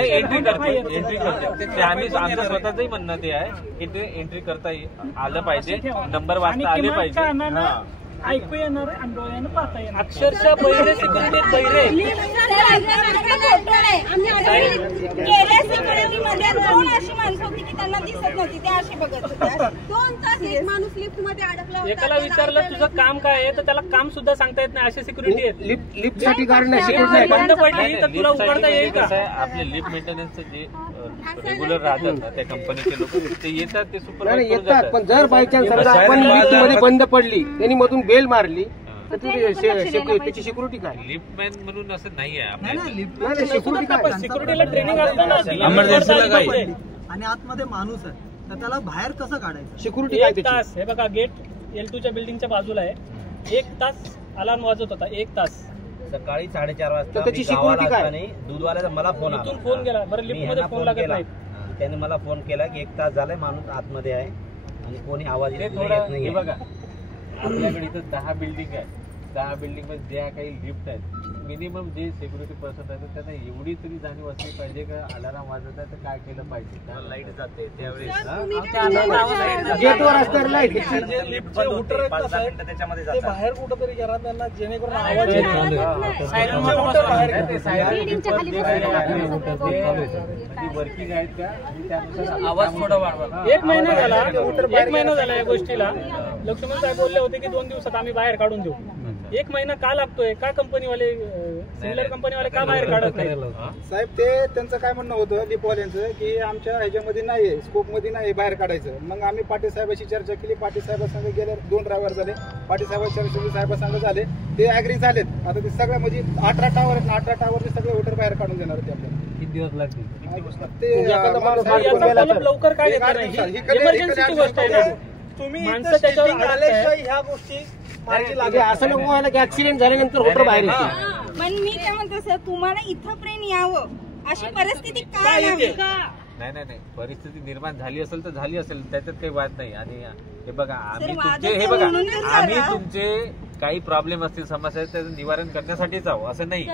एंट्री करते आमचं स्वतःचंही म्हणणं ते आहे की एंट्री करता आलं पाहिजे, नंबर वाचता आले पाहिजे, ऐकू येणार आणि डोळ्यानं पाहता येणार. अक्षरशः बहिरे सिक्युरिटी बहिरे गेल्या सिक्युरिटीमध्ये 2 अशी माणसं होती की त्यांना दिसत नव्हती, ते अशी बघत होते. 2 तास एक माणूस लिफ्ट मध्ये अडकला होता. एकाला विचारलं तुझं काम काय आहे तर त्याला काम सुद्धा सांगता येत नाही, अशी सिक्युरिटी आहेत. लिफ्ट साठी गार्ड नाही, बंद पडली तर तुला उघडता येईल का? आपले लिफ्ट मेंटेनन्सचे जे रेग्युलर राहतात ना त्या कंपनीचे लोक ते येतात, ते सुपरवायझर येतात. पण जर बाय चान्स समजा आपण लिफ्ट मध्ये बंद पडली, त्यांनी मधून बेल मारली तर त्याची सिक्युरिटी काय? लिफ्टमॅन म्हणून असं नाही आहे. सिक्युरिटीला ट्रेनिंग असतं ना, आणि आतमध्ये माणूस आहे तर त्याला बाहेर कसं काढायचं? सिक्युरिटी 1 तास. हे बघा, गेट L2च्या बिल्डिंगच्या बाजूला आहे. 1 तास अलार्म वाजत होता, 1 तास सकाळी 4:30 वाजता त्याची सिक्युरिटी काय? दूधवाल्याचा मला फोन आला. फोन केला बरं, लिफ्टमध्ये फोन लागत नाही. त्याने मला फोन केला की 1 तास झालाय माणूस आतमध्ये आहे आणि कोणी आवाज येत नाही. हे बघा, आपल्याकडे इथं 10 बिल्डिंग आहे. 10 बिल्डिंग मध्ये ज्या काही लिफ्ट आहेत, मिनिमम जे सिक्युरिटी पर्सन आहेत त्यांना एवढी तरी जाणीव असली पाहिजे का अलार्म वाजत आहे तर काय केलं पाहिजे. लाईट जाते त्यावेळेस गेटवर असणार लाईट लिफ्टचे हुटर त्याच्यामध्ये ते बाहेर कुठंतरी करा त्यांना, जेणेकरून आवाज वर्किंग आहेत का आणि त्यानुसार आवाज थोडा वाढवा. एक महिना झाला या गोष्टीला. लक्ष्मण साहेब बोलले होते की 2 दिवसात आम्ही बाहेर काढून देऊ. 1 महिना का लागतोय? का कंपनीवाले सिमिलर कंपनीवाले का बाहेर काढत नाही? साहेब ते त्यांचं काय म्हणणं होतं लिपवाल्यांचं की आमच्या ह्याच्यामध्ये नाहीये, स्कोप मध्ये नाही बाहेर काढायचं. मग आम्ही पाटील साहेबांशी चर्चा केली. पाटील साहेबांसंग गेल्या 2 ड्रायव्हर झाले. पाटील साहेबांसंग झाले, ते अॅग्री झालेत. आता ते सगळ्या म्हणजे 18 टावर आहेत ना, 18 टावरचे सगळे वोटर बाहेर काढून देणार आहेत आपल्याला. किती दिवस लागतील? लवकर काय येत नाही, इमर्जन्सीची गोष्ट आहे ना. तुम्ही माणसं त्याच्यावर ह्या गोष्टी असं नको व्हायला की ऍक्सिडेंट झाल्यानंतर होटर बाहेर येते. पण मी काय म्हणते सर, तुम्हाला इथंपर्यंत यावं अशी परिस्थिती काय आहे? नाही, परिस्थिती निर्माण झाली असेल तर झाली असेल, त्याच्यात काही वाद नाही. आणि हे बघा, आम्ही तुमचे काही प्रॉब्लेम असतील, समस्या आहेत, त्याचं निवारण करण्यासाठीच आहोत, असं नाही. ठीक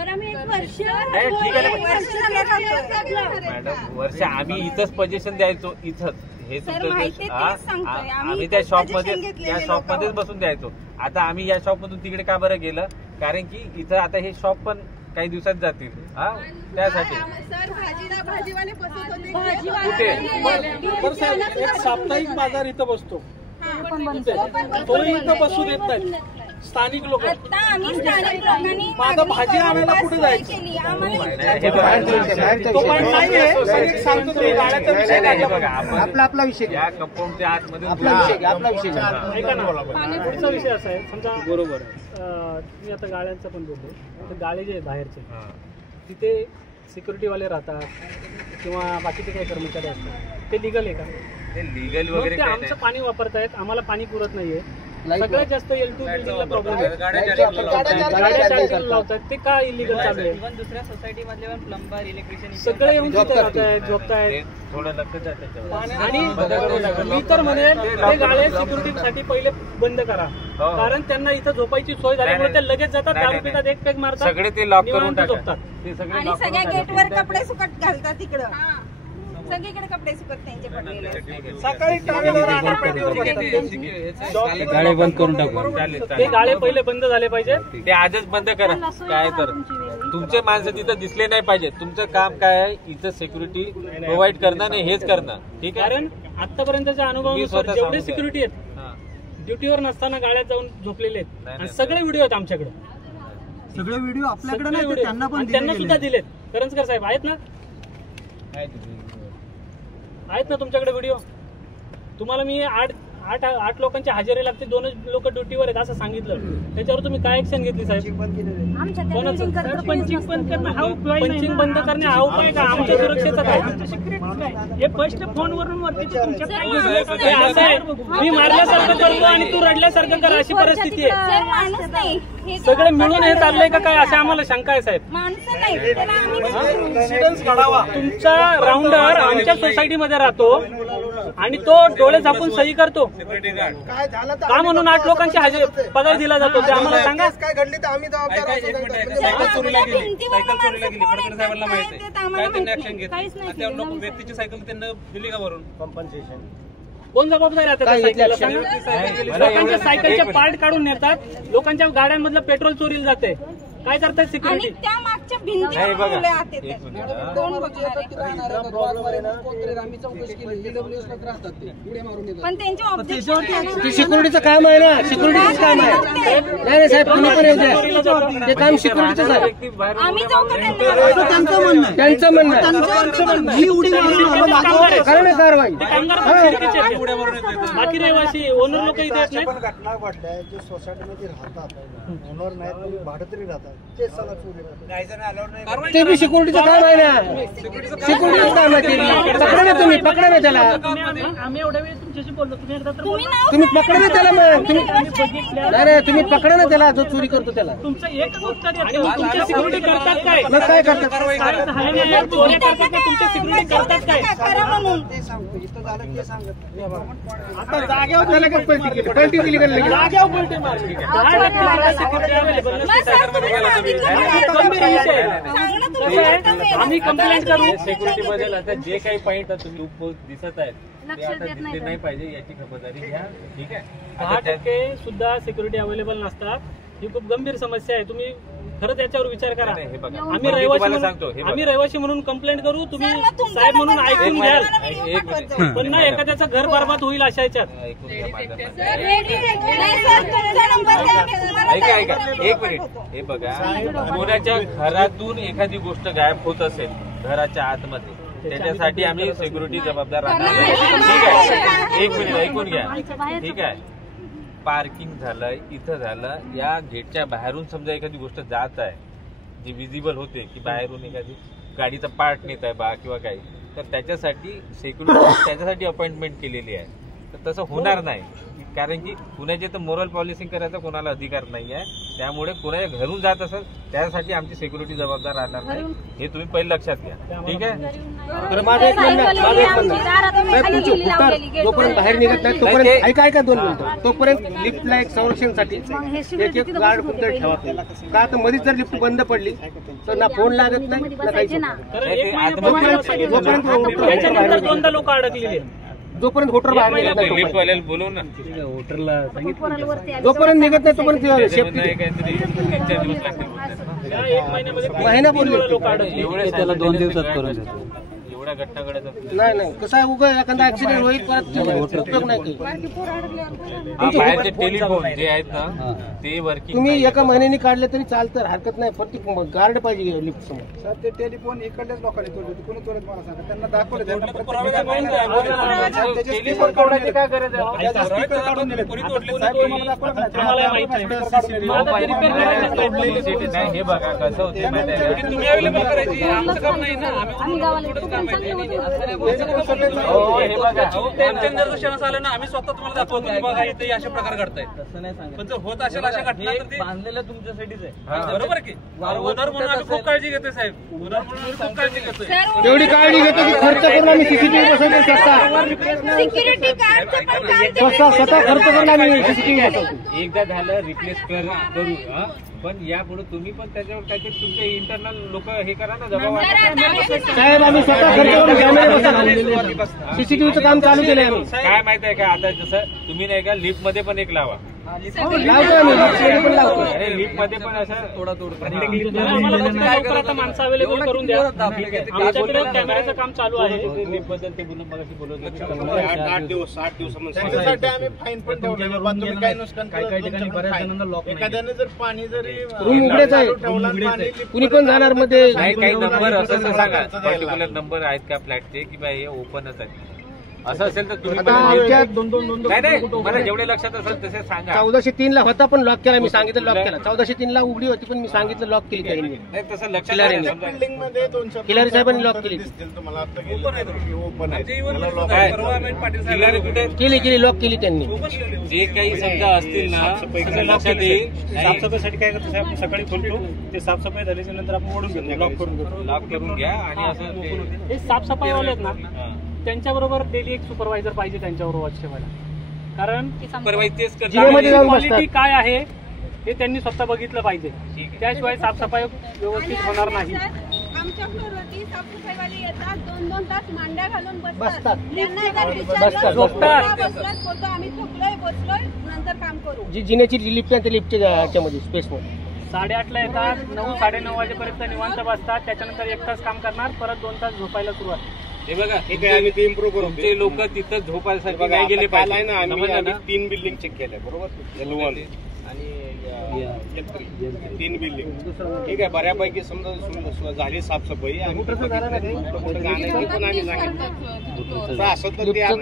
आहे मॅडम, वर्ष आम्ही इथंच पोझिशन द्यायचो, इथंच हे आम्ही त्या शॉपमध्येच बसून द्यायचो. आता आम्ही या शॉप मधून तिकडे का बरं गेलं? कारण की इथं आता हे शॉप पण काही दिवसात जातील. त्यासाठी एक साप्ताहिक बाजार इथं बसतो, तो इथं बसू देत नाही स्थानिक लोक. माझं भाजी आणायला कुठे जायचं तो पण नाहीये. आपला विषय या कंपाऊंडच्या आतमध्ये आपला विषय ऐका ना, पुढचा विषय असा आहे. समजा बरोबर मी आता गाड्यांचं पण बोलतो, तर गाळे जे बाहेरचे तिथे सिक्युरिटीवाले राहतात किंवा बाकीचे काही कर्मचारी असतात, ते लिगल आहे का? ते लिगल वगैरे आमचं पाणी वापरतायत, आम्हाला पाणी पुरत नाहीये. सगळ्यात जास्त L2 बिल्डिंगला प्रॉब्लेम आहे. गाड्या चार्जर लावतात, ते का इलिगल चालू आहे? दुसऱ्या सोसायटी मधले पण प्लंबर, इलेक्ट्रिशियन सगळे येऊन तिथे राहतायत, झोपतायत. थोडं लक्ष द्या त्याच्यावर. आणि मी तर म्हणेन ते गाळे सिक्युरिटीसाठी पहिले बंद करा, कारण त्यांना इथं झोपायची सोय झाल्यामुळे ते लगेच जातात, दारू पितात, एक पॅक मारतात, सगळे ते लॉक करून झोपतात. आणि सगळ्या गेटवर कपडे सुकट घालतात तिकडं, सगळीकडे कपडे सुकत त्यांचे पडलेले. सकाळी गाळे बंद करून टाकू. ते गाळे पहिले बंद झाले पाहिजे, ते आजच बंद करा. काय तर तुमचे माणसं तिथं दिसले नाही पाहिजे. तुमचं काम काय आहे? इथं सिक्युरिटी प्रोव्हाइड करणं आणि हेच करणं, ठीक आहे? कारण आतापर्यंतच्या अनुभवानुसार जेवढे सिक्युरिटी आहेत ड्युटीवर नसताना गाड्यात जाऊन झोपलेले आहेत, आणि सगळे व्हिडिओ आहेत आमच्याकडे. सगळे व्हिडिओ आपल्याकडे नाही, त्यांना सुद्धा दिलेत. करंजकर साहेब आहेत ना? आहेत ना तुमच्याकडे व्हिडिओ? तुम्हाला मी 8 लोकांची हजेरी लागते, 2 लोक ड्युटीवर आहेत असं सांगितलं, त्याच्यावर तुम्ही काय ऍक्शन घेतली साहेब? पंचिंग बंद करणे हा उपाय का? आमच्या सुरक्षेचा काय? हे फर्स्ट फोनवरून वरती असं आहे, मी मारल्यासारखं करतो आणि तू रडल्यासारखं कर, अशी परिस्थिती आहे. सगळे मिळून हे चाललंय का काय, असे आम्हाला शंका आहे साहेब. तुमचा राऊंडर आमच्या सोसायटीमध्ये राहतो आणि तो डोळे झाकून सही करतो का म्हणून 8 लोकांची हजेरी पगार दिला जातो, ते आम्हाला सांगा. काय घडली तर आम्ही सायकल चोरीला गेली, फडणवीस साहेबांना माहिती आहे, काय त्यांनी ऍक्शन घेतली? त्या व्यक्तीची सायकल त्यांना दिली का भरून? कॉम्पन्सेशन कोण जबाबदार आहे? लोकांच्या सायकलचे पार्ट काढून नेतात, लोकांच्या गाड्यांमधलं पेट्रोल चोरीला जाते. काय करतात सिक्युरिटी? त्या मागच्या भिंती आम्ही चौकशी केली, पण त्यांचे ऑब्जेक्शन सिक्युरिटीचं काम आहे ना, सिक्युरिटीचं काम आहे. नाही साहेब, कुणी पण येऊ द्या, ते काम सिक्युरिटीचं आहे. त्यांचं म्हणणं करा ना कारवाई. बाकी रहिवासी ओनर लोक इथे येत नाहीत. घटना घडल्या जे सोसायटीमध्ये राहतात, ओनर नाही भाडं तरी राहतात, ते सगळं ते बी सिक्युरिटीचं काम आहे ना, सिक्युरिटीचं काम आहे ते बी. पकडा ना तुम्ही, पकडा ना त्याला. आम्ही एवढ्या वेळी तुमच्याशी बोललो, तुम्ही एकदा तर तुम्ही पकडा ना त्याला मग. नाही तुम्ही पकडा ना त्याला जो चोरी करतो त्याला. तुमचं एकच उत्तर येतं, तुमच्या सिक्युरिटी करतात काय? मग काय करतात? चोऱ्या करतात का? तुमच्या सिक्युरिटी करतात काय? आता जागेवर लगेच पलटी दिली का लगेच? जागेवर पलटी मारली. 10% सिक्युरिटी अवेलेबल नसते. आम्ही कंप्लेंट करू. सिक्युरिटी बद्दल आता जे काही पॉईंट तुम्ही दिसत आहेत ते आता दिसले नाही पाहिजे याची खबरदारी घ्या. ठीक आहे. 10% सुद्धा सिक्युरिटी अवेलेबल नसतात. ही खूप गंभीर समस्या आहे. तुम्ही खरंच याच्यावर विचार करा. आम्ही रहिवासी म्हणून कंप्लेंट करू, तुम्ही साहेब म्हणून ऐकून घ्याल, पण ना एखाद्याचं घर बरबाद होईल अशा याच्यात. ऐका एक मिनिट. हे बघा, कोणाच्या घरातून एखादी गोष्ट गायब होत असेल घराच्या आतमध्ये, त्याच्यासाठी आम्ही सिक्युरिटी जबाबदार राहणार नाही. ठीक आहे, एक मिनिट ऐकून घ्या. ठीक आहे. पार्किंग झालं, इथं झालं, या गेटच्या बाहेरून समजा एखादी गोष्ट जात आहे जी विजिबल होते की बाहेरून एखादी गाडीचा पार्ट नेत आहे बा किंवा काही, तर त्याच्यासाठी सिक्युरिटी त्याच्यासाठी अपॉइंटमेंट केलेली आहे. तर तसं होणार नाही, कारण की कुणाचे तर मोरल पॉलिसिंग करायचा कोणाला अधिकार नाही आहे. त्यामुळे कुणाच्या घरून जात असेल त्यासाठी आमची सिक्युरिटी जबाबदार राहणार नाही, हे तुम्ही पहिले लक्षात घ्या. ठीक आहे. जोपर्यंत बाहेर निघत नाही तोपर्यंत ऐका 2 मिनिटं, तोपर्यंत लिफ्टला एक संरक्षणसाठी एक गार्ड कुठे ठेवा. का तर मध्येच जर लिफ्ट बंद पडली तर ना फोन लागत नाही ना काहीच. दोनदा लोक अडकलेले, जोपर्यंत होटर बाहेर निघत नाही लिफ्टवाल्याला बोलवून ना, जोपर्यंत निघत नाही तोपर्यंत सेफ्टी. महिना बोलले लोक एवढे त्याला 2 दिवसात करून देतो. एवढ्या घटना घडत नाही कसं आहे, उगा एखादा ऍक्सिडेंट होईल परत उपयोग नाही. बाहेरचे टेलिफोन जे आहेत ना ते वर्किंग तुम्ही एका महिन्याने काढले तरी चालतं, हरकत नाही. फक्त गार्ड पाहिजे लिफ्ट समोर. सर ते टेलिफोन इकडल्याच लोकांनी तोडले होते, कोणी तोडत मला सांगा. त्यांना दाखवलं, काय गरज आहे. हे बघा कसं होतं माहिती त्यांच्या निदर्शनास आलं ना, आम्ही स्वतः तुम्हाला दाखवतो बघा इथे अशा प्रकार घडतायत. पण जर होत असेल अशा घटना तर ते बांधलेलं तुमच्यासाठीच आहे. बरोबर की ओनर म्हणून आम्ही खूप काळजी घेतोय साहेब. ओनर म्हणून आम्ही खूप काळजी घेतोय. तेवढी काळजी घेतो की खर्च करून आम्ही सीसीटीव्ही बसवतो स्वतः खर्च करून आम्ही सीसीटीव्ही बसवतो. एकदा झालं रिप्लेस करू, पण यापुढे तुम्ही पण त्याच्यावर काहीतरी तुमचे इंटरनल लोक हे करा ना. साहेब आम्ही स्वतः खर्च करून कॅमेरे बसवतो, सीसीटीव्हीचं काम चालू केलंय आम्ही. काय माहित आहे का, आता जसं तुम्ही नाही का लिफ्ट मध्ये पण एक लावा. लावतो आम्ही पण लावतो. लिफ्ट मध्ये पण असं थोडं आता माणसं अवेलेबल करून द्या. आमच्याकडे कॅमेऱ्याचं काम चालू आहे. लिफ्ट बद्दल ते बोलून मगाशी बोलत 8 दिवसामध्ये आम्ही फाईन पण ठेवलेलं. काही नुकसान काही ठिकाणी बऱ्याच जणांना लॉक, एखाद्याने जर पाणी जरी रूम उघडेच आहे, कुणी पण जाणार मध्ये. काही नंबर असं सांगा, पर्टिक्युलर नंबर आहेत का फ्लॅटचे की बा हे ओपनच आहे, असं असेल तर तुम्ही मला जेवढे लक्षात असेल तसे सांगा. 1403 ला होता पण लॉक केला, मी सांगितलं लॉक केला. 1403 ला उघडी होती पण मी सांगितलं लॉक केली त्यांनी. तसं लक्षात खिलारी साहेबांनी लॉक केली, केली लॉक केली त्यांनी. जे काही समजा असतील ना लक्षात येईल. साफसफाईसाठी काय करतो साहेब, सकाळी खोलतो, ते साफसफाई झाल्याच्या नंतर आपण ओढून घेतो, लॉक करून घ्या. आणि असं हे साफसफाई वाले आहेत ना, त्यांच्याबरोबर डेली एक सुपरवायझर पाहिजे त्यांच्याबरोबर वॉच ठेवायला. कारण क्वालिटी काय आहे हे त्यांनी स्वतः बघितलं पाहिजे, त्याशिवाय साफसफाई व्यवस्थित होणार नाही. आमच्या फ्लोरवरती साफसफाईवाले येतात, 2-2 तास मांड्या घालून बसतात. त्यांना एकदा विचारलं बोलतो आम्ही थकलोय बसलोय नंतर काम करू. जी जिन्याची लिफ्ट आहे त्या लिफ्टच्या ह्याच्यामध्ये स्पेसमध्ये 8:30ला येतात, 9-9:30 वाजेपर्यंत निवांत बसतात. त्याच्यानंतर 1 तास काम करणार, परत 2 तास झोपायला सुरुवात. हे बघा आम्ही ते इम्प्रूव्ह करू. तुमचे लोक तिथं झोपायसाठी नाही गेले पाहिजे ना. आम्ही 3 बिल्डिंग चेक केल्या, बरोबर. L1 आणि L3 3 बिल्डिंग. ठीक आहे, बऱ्यापैकी समजा झाली साफसफाई.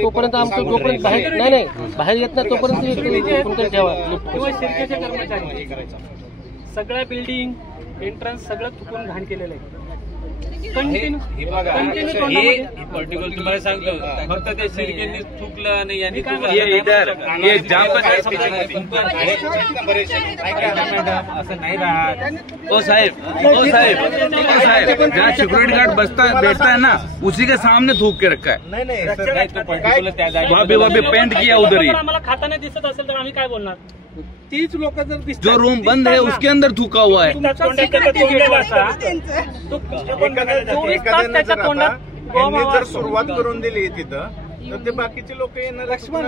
तोपर्यंत आमचं जोपर्यंत बाहेर नाही बाहेर येत नाही तोपर्यंत ठेवा. किंवा शिरकेचे कर्मचारी सगळ्या बिल्डिंग एंट्रन्स सगळं चुकून घाण केलेलं आहे. हे बघा, हे पर्टिक्युलर तुम्हाला सांगतो, फक्त ते शिर्केंनी चुकलं आणि यांनी चुकलं असं नाही राहत. ओ साहेब जहाँ सिक्योरिटी गार्ड बैठता है ना उसी के सामने थूक के रखा है. नाही तो पर्टिक्युलर त्या जागी वहाँ पे पेंट किया उधर ही. आम्हाला खाताना दिसत असेल तर आम्ही काय बोलणार. तीच लोक जर दिसतात, जो रूम बंद है उसके अंदर थूका हुआ है. जर सुरुवात करून दिली तिथं तर ते बाकीचे लोक येणार. लक्ष्मण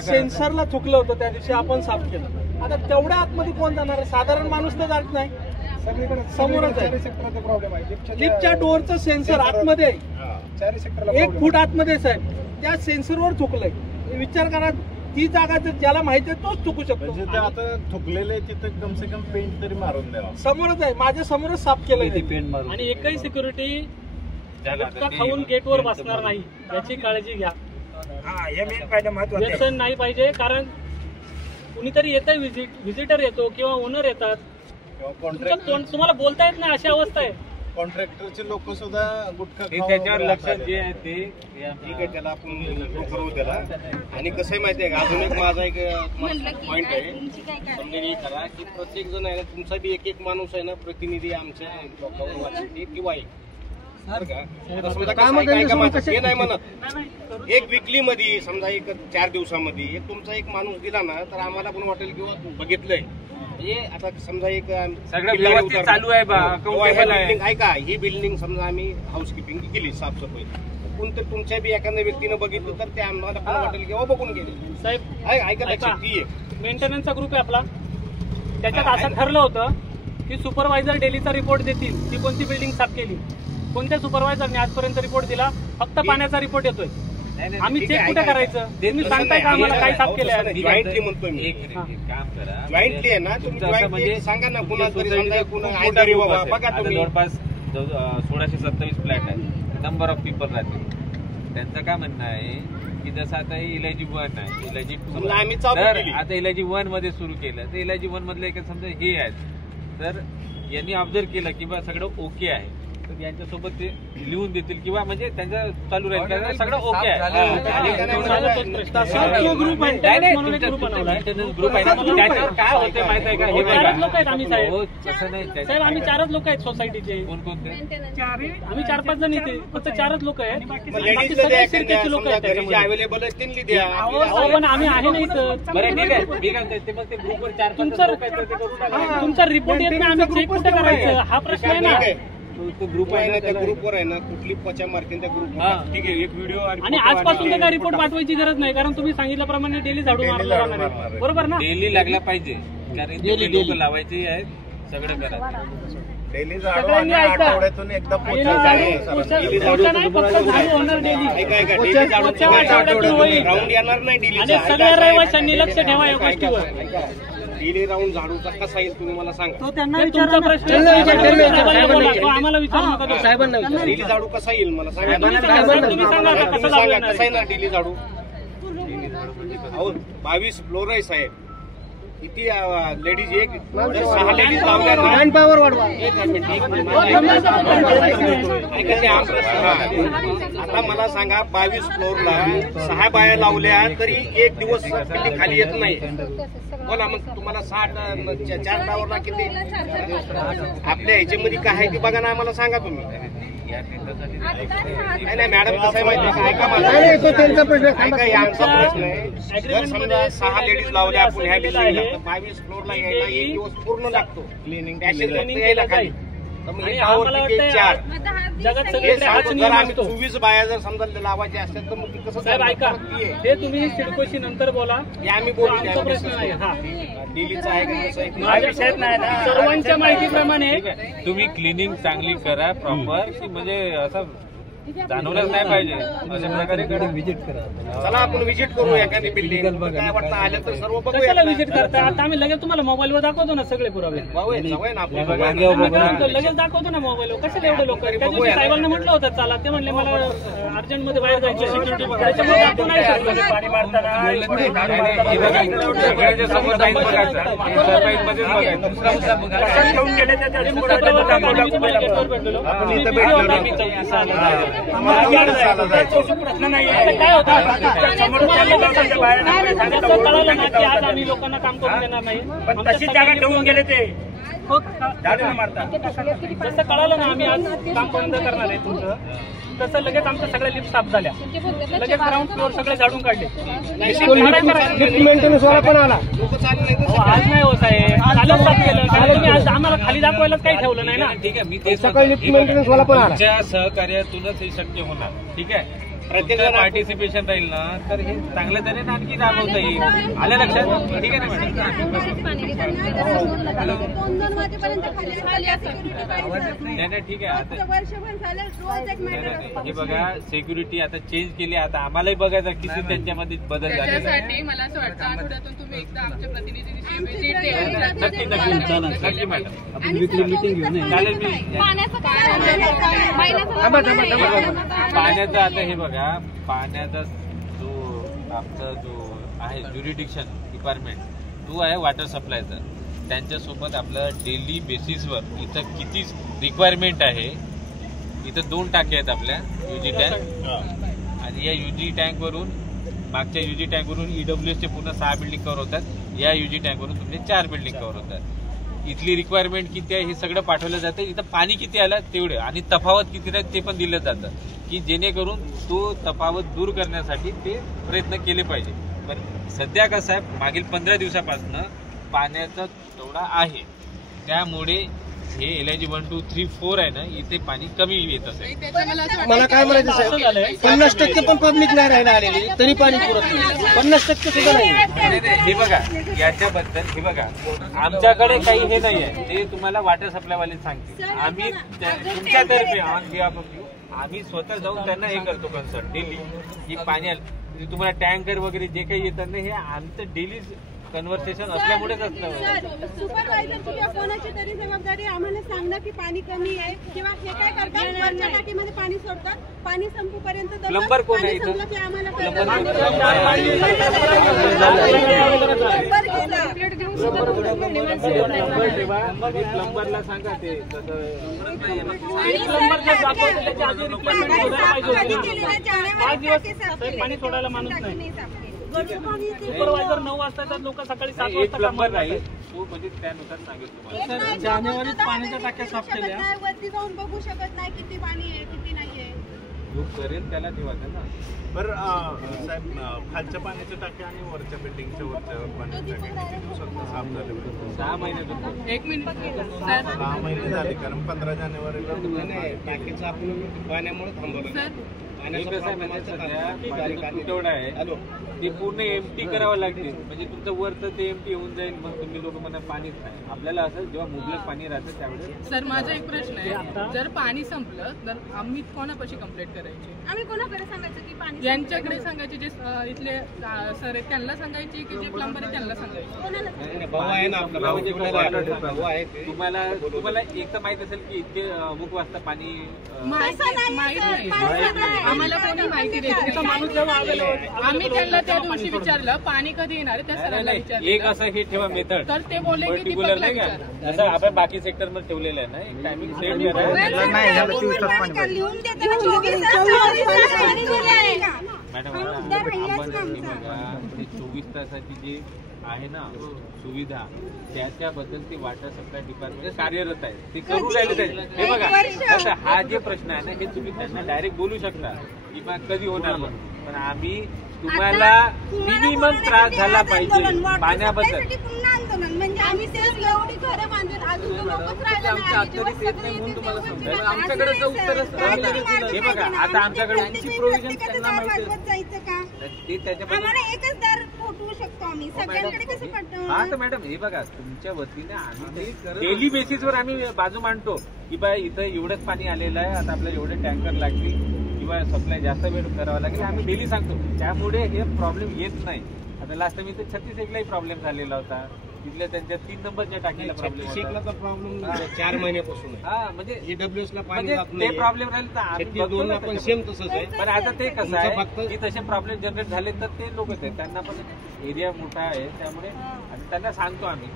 सेन्सरला चुकलं होतं त्या दिवशी, आपण साफ केलं. आता तेवढ्या आतमध्ये कोण जाणार आहे? साधारण माणूस तर जात नाही. सगळीकडे समोरच आहे प्रॉब्लेम आहे. लिफ्टच्या डोअरचं सेन्सर आतमध्ये 1 फूट आतमध्ये साहेब, त्या सेन्सरवर चुकलंय. विचार करा, ती जागा जर ज्याला माहिती आहे तोच चुकू शकतो. आता थुकलेले तिथं कम से कम पेंट तरी मारून द्यावा. समोरच आहे, माझ्या समोरच साफ केलंय पेंट मारून. आणि एकही सिक्युरिटी खाऊन गेटवर बसणार नाही याची काळजी घ्या. व्यसन नाही पाहिजे, कारण कुणीतरी येतंय, व्हिजिटर येतो किंवा ओनर येतात, तुम्हाला बोलता येत नाही अशी अवस्था आहे. कॉन्ट्रॅक्टरचे लोक सुद्धा गुटखा त्याच्यावर लक्ष जे आहे ते ठीक आहे, त्याला आपण करू त्याला. आणि कसं आहे माहितीये का, अजून एक माझा एक पॉइंट आहे, समजून हे करा की प्रत्येक जण आहे ना, तुमचा बी एक माणूस आहे ना प्रतिनिधी आमच्या लोकांवर वाचते किंवा हे नाही म्हणत. एक वीकली मध्ये समजा 4 दिवसामध्ये एक तुमचा एक माणूस दिला ना तर आम्हाला पण वाटेल किंवा बघितलंय. आता समजा एक चालू आहे ऐका, ही बिल्डिंग समजा आम्ही हाऊसकीपिंग केली, साफसफाई, कोणतं तुमच्या बी एखाद्या व्यक्तीनं बघितलं तर ते आम्हाला पण वाटेल किंवा बघून गेले. साहेब ऐका, मेंटेनन्सचा ग्रुप आहे आपला, त्याच्यात असं ठरलं होतं की सुपरवायझर डेलीचा रिपोर्ट देतील की कोणती बिल्डिंग साफ केली. कोणत्या सुपरवायझरने आजपर्यंत रिपोर्ट दिला? फक्त पाण्याचा रिपोर्ट येतोय. आम्ही चेक कुठे करायचं? तुम्ही सांगताय का आम्हाला काय साफ केलं? जॉईंटली म्हणतोय मी. काम करा, जॉईंटली आहे ना तुम्ही, म्हणजे सांगा ना कुणा तरी बघा तुम्ही. जवळपास 1627 फ्लॅट आहे, नंबर ऑफ पीपल राहतील. त्यांचं काय म्हणणं आहे की जसं आता इलायजी 1 आहे, इलायजी 2 आम्ही आता इलायजी 1 मध्ये सुरू केलं तर इलायजी 1 मधले समजा हे आहेत, तर यांनी ऑब्झर्व केलं की बा सगळं ओके आहे, तर यांच्यासोबत ते लिहून देतील किंवा म्हणजे त्यांचं चालू राहील, सगळं ओके आहे. ग्रुप आहे, त्याच्यावर काय होते माहित आहे का? हे लोक आहेत आम्ही साहेब, तसं नाही साहेब आम्ही 4च लोक आहेत सोसायटीचे. कोणकोणते? आम्ही 4-5 जण इथे, फक्त 4च लोक आहेत. बाकी सगळे सगळे शिरकेचे लोक आहेत त्याच्यामध्ये. अवेलेबल आहेत त्यांनी द्या. पण आम्ही आहे नाही इथं. बरं ठीक आहे, मी काय म्हणते मग ते ग्रुपवर 4-5 तुमचा रिपोर्ट येत नाही, आम्ही चेक कुठे करायचं हा प्रश्न आहे ना. तो ग्रुप आहे ना, त्या ग्रुपवर आहे ना कुठली पचा मारतील त्या ग्रुप. ठीक आहे, एक व्हिडिओ आणि आजपासून ते काय रिपोर्ट पाठवायची गरज नाही, कारण तुम्ही सांगितल्याप्रमाणे डेली झाडू मारला जाणार आहे. बरोबर ना? डेली लागला पाहिजे, कारण डेली लोक लावायची आहेत, सगळं करायचं. डेली झाडू आणि आठवड्यातून एकदा पोछा राऊंड येणार नाही डेली. सगळ्या रहिवाशांनी लक्ष ठेवा या गोष्टीवर. डेली राऊंड झाडूचा कसा येईल तुम्ही मला सांगा. तो त्यांना तुमचा प्रश्न आम्हाला विचारू नका. साहेबांना डेली झाडू कसा येईल मला सांगा. तुम्ही सांगा कसा आहे ना डेली झाडू. 22 फ्लोर आहे साहेब. किती लेडीज? 6 लेडीज लावल्या आता मला सांगा, 22 फ्लोरला 6 बाया लावल्या तरी एक दिवस बिल्डिंग खाली येत नाही. बोला मग तुम्हाला 4 टावरला किती आपल्या ह्याच्यामध्ये काय आहे ते बघा ना, आम्हाला सांगा तुम्ही. नाही मॅडम कसं आहे माहिती आहे, ऐका माझा ऐका, आमचा प्रश्न आहे. जर समजा 6 लेडीज लावल्या आपण ह्या बिल्डिंगला, 22 फ्लोरला यायला 1 दिवस पूर्ण लागतो. क्लिनिंग यायला खाली. जगात सगळीकडे हाच नियम असतो. 24 बाया जर समजा लावायचे असतील तर मग कसं? साहेब ऐका, हे तुम्ही सिडकोशी नंतर बोला, आम्ही बोलू. आमचा प्रश्न नाही. हा डेलीचा आहे का सर्वांच्या माहितीप्रमाणे तुम्ही क्लिनिंग चांगली करा प्रॉपर, की म्हणजे असं जाणवलंच नाही पाहिजे अशा प्रकारे विजिट करा. चला आपण विजिट करू एखादी बिल्डिंग. काय वाटतं आलं तर सर्व बघूया. कशाला विजिट करता? आता आम्ही लगेच तुम्हाला मोबाईलवर दाखवतो ना सगळे पुरावे. लगेच दाखवतो ना मोबाईलवर. कशाला एवढे लोक? त्या दिवशी साहेबांना म्हटलं होतं चला, ते म्हणले मला अर्जंट मध्ये बाहेर जायचं सिक्युरिटी, त्याच्यामुळे दाखवू नाही शकलो. पाणी मारताना सगळ्यांच्या समोर जाईल बघायचं, मध्येच बघायचं. प्रश्न नाही काय होता कळलं ना की आज आम्ही लोकांना काम करून देणार नाही, पण तशी जागा ठेवून गेले ते जसं कळालं ना आम्ही आज काम बंद करणार आहे तुमचं, तसं लगेच आमच्या सगळ्या लिफ्ट साफ झाल्या, लगेच ग्राउंड फ्लोअर सगळे झाडून काढले. पण आला आज नाही होत आहे, कालच साफ केलं, कारण तुम्ही आज आम्हाला खाली दाखवायलाच काही ठेवलं नाही ना. ठीक आहे, मी ते तुमच्या सहकार्यातूनच हे शक्य होणार. ठीक आहे, प्रत्येक पार्टिसिपेशन राहील ना तर हे चांगल्या तऱ्हेने आणखी राबवता येईल. आलं लक्षात? ठीक आहे ना मॅडम? नाही ठीक आहे. आता हे बघा सिक्युरिटी आता चेंज केली, आता आम्हालाही बघायचं किती त्यांच्यामध्ये बदल झाले. त्याच्यासाठी मला असं वाटतं आठवड्यातून तुम्ही एकदा आमच्या प्रतिनिधींची व्हिजिट द्या. नक्की मॅडम चालेल. मी पाण्याचं आता हे बघा, पाण्याचा जो आमचा जो आहे ज्युरिडिक्शन डिपार्टमेंट तो आहे वॉटर सप्लायचा. त्यांच्यासोबत आपलं डेली बेसिसवर इथं किती रिक्वायरमेंट आहे. इथं 2 टाक्या आहेत आपल्या युजी टँक, आणि या युजी टँकवरून मागच्या युजी टँकवरून ईडब्ल्यूएसचे पूर्ण 6 बिल्डिंग कव्हर होतात. या युजी टँकवरून तुमचे 4 बिल्डिंग कव्हर होतात. इथली रिक्वायरमेंट किती आहे हे सगळं पाठवलं जातं. इथं पाणी किती आलं तेवढं, आणि तफावत किती राहील ते पण दिलं जातं, की जेणेकरून तो तफावत दूर करण्यासाठी ते प्रयत्न केले पाहिजे. पण सध्या कसं आहे, मागील 15 दिवसापासून पाण्याचा तेवढा आहे, त्यामुळे हे LIG 1, 2, 3, 4 आहे ना, इथे पाणी कमी येत असेल. मला काय म्हणायचं साहेब, 50% पण पब्लिक नाही राहायला आलेली तरी पाणी पुरत नाही. 50% सुद्धा नाही. हे बघा याच्याबद्दल, हे बघा आमच्याकडे काही हे नाही आहे, ते तुम्हाला वॉटर सप्लायवाले सांगतील. आम्ही तुमच्यातर्फे ऑन बिहाफ ऑफ यू आम्ही स्वतः जाऊन त्यांना हे करतो कन्सर्ट डेली, की पाणी तुम्हाला टँकर वगैरे जे काही येतात ना, हे आमचं डेली कन्व्हर्सेशन असल्यामुळेच असतं. सुपरवायझर किंवा कोणाची तरी जबाबदारी आम्हाला सांगणं की पाणी कमी आहे, किंवा हे काय करतात वरच्या टाकीमध्ये पाणी सोडतात, पाणी संपूपर्यंत प्लंबर कोण आहे इथं? प्लंबरला सांगा ते पाणी सोडायला माणूस नाही. सुपरवायझर 9 वाजता तर लोक सकाळी 7 वाजता प्लंबर नाही, तो म्हणजे त्यानुसार सांगेल तुम्हाला. जानेवारीत पाण्याच्या टाक्या साफ केल्या, वरती जाऊन बघू शकत नाही किती पाणी आहे किती नाहीये. जो करेल त्याला ठेवायचं ना. बरं साहेब, खालच्या पाण्याच्या टाक्या आणि वरच्या बिल्डिंगच्या वरच्या पाण्याच्या टाक्या किती दिवसात साफ झाले? 6 महिन्यातून. 1 मिनिट 6 महिने झाले, कारण 15 जानेवारीला टाकीचं आपण पाण्यामुळे थांबवलं. तुटवडा आहे, ते पूर्ण एमटी करावं लागते, म्हणजे तुमचं वरचं ते एमटी होऊन जाईल. मग तुम्ही लोक म्हणा पाणीच नाही. आपल्याला असं जेव्हा मुबलक पाणी राहतं त्यावेळेस. सर माझा एक प्रश्न आहे, जर पाणी संपलं तर आम्ही कोणापाशी कंप्लेंट करायची? आम्ही कोणाकडे सांगायचं की पाणी? यांच्याकडे सांगायची, जे इथले सर आहेत त्यांना सांगायची, की जे प्लंबर आहे त्यांना सांगायची? तुम्हाला एक तर माहित असेल की इतके अमुक वाजता पाणी माहित नाही, आम्हाला कोणी माहिती देत माणूस जेव्हा आम्ही त्यांना त्या दिवशी विचारलं पाणी कधी येणार आहे, त्या सरांना विचारलं. एक असं हे ठेवा मेथड, तर ते बोलले की पर्टिक्युलर नाही का, जसं आपण बाकी सेक्टर मध्ये ठेवलेलं आहे ना, एक टायमिंग सेट करायचं. मॅडम आपण 24 तासाची जी आहे ना सुविधा, त्याच्याबद्दल ते वॉटर सप्लाय डिपार्टमेंट कार्यरत आहे, ते करू राहिले पाहिजे. हे बघा हा जे प्रश्न आहे ना, हे तुम्ही त्यांना डायरेक्ट बोलू शकता की बा कधी होणार म्हणून, पण आम्ही तुम्हाला मिनिमम त्रास झाला पाहिजे पाण्याबद्दल. म्हणजे आम्ही तेच एवढी घरं बांधून अजून लोकच राहिलं नाही. आमच्याकडे उत्तर हे बघा आता आमच्याकडे प्रोव्हिजन जायचं का? ते त्याच्याबद्दल आम्हाला एकच दार पोटवू शकतो आम्ही, सगळ्यांकडे कसं पटवणार? हा तर मॅडम हे बघा, तुमच्या वतीने आम्ही डेली बेसिसवर आम्ही बाजू मांडतो की बा इथं एवढंच पाणी आलेलं आहे, आता आपल्याला एवढे टँकर लागतील किंवा सप्लाय जास्त वेळ करावा लागेल आम्ही डेली सांगतो. त्यामुळे हे प्रॉब्लेम येत नाही. आता लास्ट टाइम इथे 36 प्रॉब्लेम झालेला होता. तिथल्या त्यांच्या 3 नंबरच्या टाकीला प्रॉब्लेम होता. प्रॉब्लेम 4 महिन्यापासून म्हणजे EWS ला पाणी म्हणजे जात ते नाही. प्रॉब्लेम राहील तर आम्ही बघतो ना पण सेम तसंच आहे. पण आता ते कसं आहे फक्त की तसे प्रॉब्लेम जनरेट झाले तर ते लोक आहेत त्यांना पण एरिया मोठा आहे त्यामुळे त्यांना सांगतो आम्ही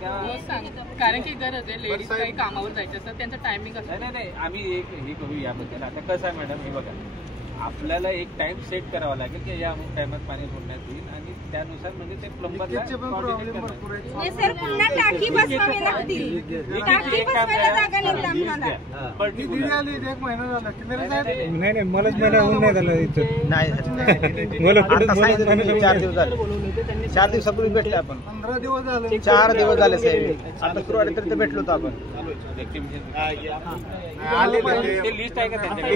कारण की गरज आहे लेडीज काही कामावर जायचं असतं त्यांचं टायमिंग असतं. नाही आम्ही एक हे करू याबद्दल. आता कसं आहे मॅडम हे बघा आपल्याला एक टाइम सेट करावा लागेल की या अमुक टाइमात पाणी सोडण्यात येईल आणि त्यानुसार म्हणजे ते प्लंबरला कोऑर्डिनेट करणार. सर पुन्हा टाकी बसवावी लागतील. टाकी बसवायला जागा नाही आम्हाला. नाही मलाच महिना होऊन नाही झालं इथं. नाही 4 दिवस झाले. 4 दिवसापूर्वी भेटले आपण. 15 दिवस झाले. 4 दिवस झाले साहेब. आता शुक्रवारी तर भेटलो होतो आपण. ते लिस्ट आहे का त्यांच्याकडे?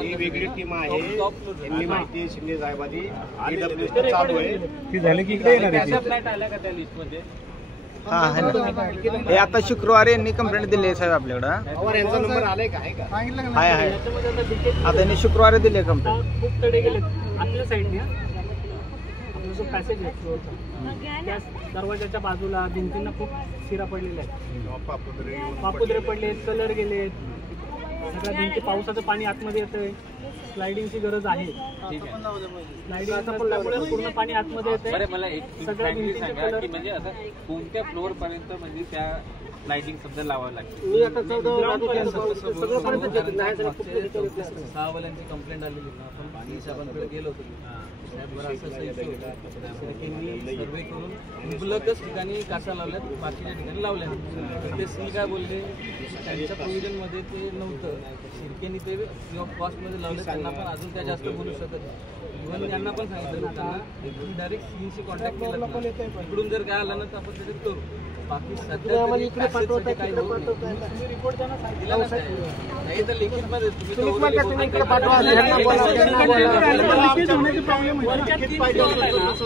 ही वेगळी टीम आहे. यांनी माहिती शिंदे साहेबांनी EWS चालू आहे. ती झाली की इकडे येणार आहे. फ्लॅट आला का त्या लिस्ट मध्ये? हे आता शुक्रवारी यांनी कंप्लेंट दिली आहे साहेब आपल्याकडं. यांचा नंबर आलाय का? आहे आता यांनी शुक्रवारी दिली कंप्लेंट. खूप तडे गेले आपल्या साईडने. आपला जो पॅसेज आहे फ्लोअरचा त्या दरवाजाच्या बाजूला भिंतींना खूप शिरा पडलेल्या आहेत. पापुद्रे पडले, कलर गेले. सगळ्या भिंती पावसाचं पाणी आतमध्ये येतंय. स्लायडिंगची गरज आहे. स्लायडिंगचा पूर्ण पाणी आतमध्ये येतंय. बरं मला एक फ्रँकली सांगा की म्हणजे असं कोणत्या फ्लोअर पर्यंत म्हणजे त्या लाइटिंग समजा लावावं लागते? मी आता 14 सहावाल्यांची कंप्लेंट आलेली ना आपण पाणी साहेबांकडे गेलो होतो. साहेब सर्वे करून मुबलकच ठिकाणी कासा लावल्यात बाकीच्या ठिकाणी लावल्या. ते सी काय बोलले त्यांच्या प्रोव्हिजनमध्ये ते नव्हतं. शिर्केनी ते कॉस्टमध्ये लावले. त्यांना पण अजून त्या जास्त बोलू शकत नाही. इव्हन त्यांना पण सांगितलं त्यांना डायरेक्ट सीशी कॉन्टॅक्ट केला. इकडून जर काय आला ना तर आपण त्याच्यात करू. बाकी सध्या इकडे पाठवता काही रिपोर्ट त्यांना दिला नाही तर लिखितमध्ये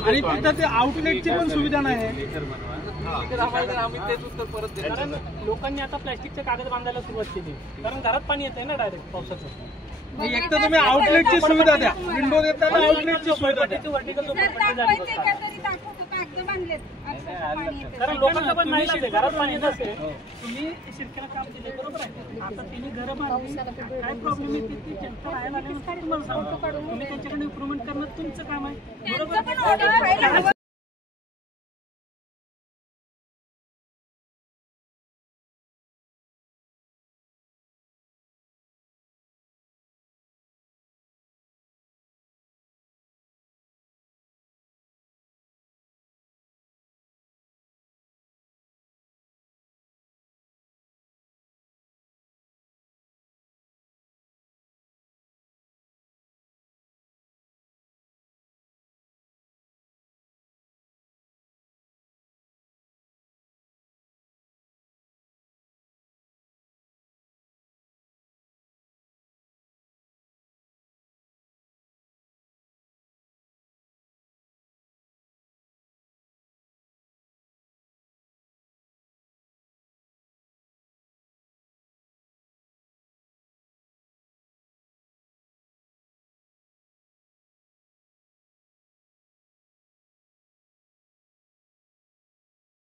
आणि तिथं ते आउटलेटची पण सुविधा नाही. आम्ही तेच उत्तर परत देतो. कारण लोकांनी आता प्लॅस्टिकचे कागद बांधायला सुरुवात केली कारण घरात पाणी येतंय ना डायरेक्ट पावसाचं. एक तर तुम्ही आउटलेटची सुविधा द्या. विंडो देताना आउटलेटची सुविधा द्या. कारण लोकांना पण माहिती आहे घरात पाणी येत असते. तुम्ही शिर्केला काम केलं बरोबर आहे. आता त्यांनी घरं बांधली काय प्रॉब्लेम येते ते त्यांचं राहायला तुम्हाला सांगतो. तुम्ही त्यांच्याकडे इम्प्रुव्हमेंट करणं तुमचं काम आहे बरोबर.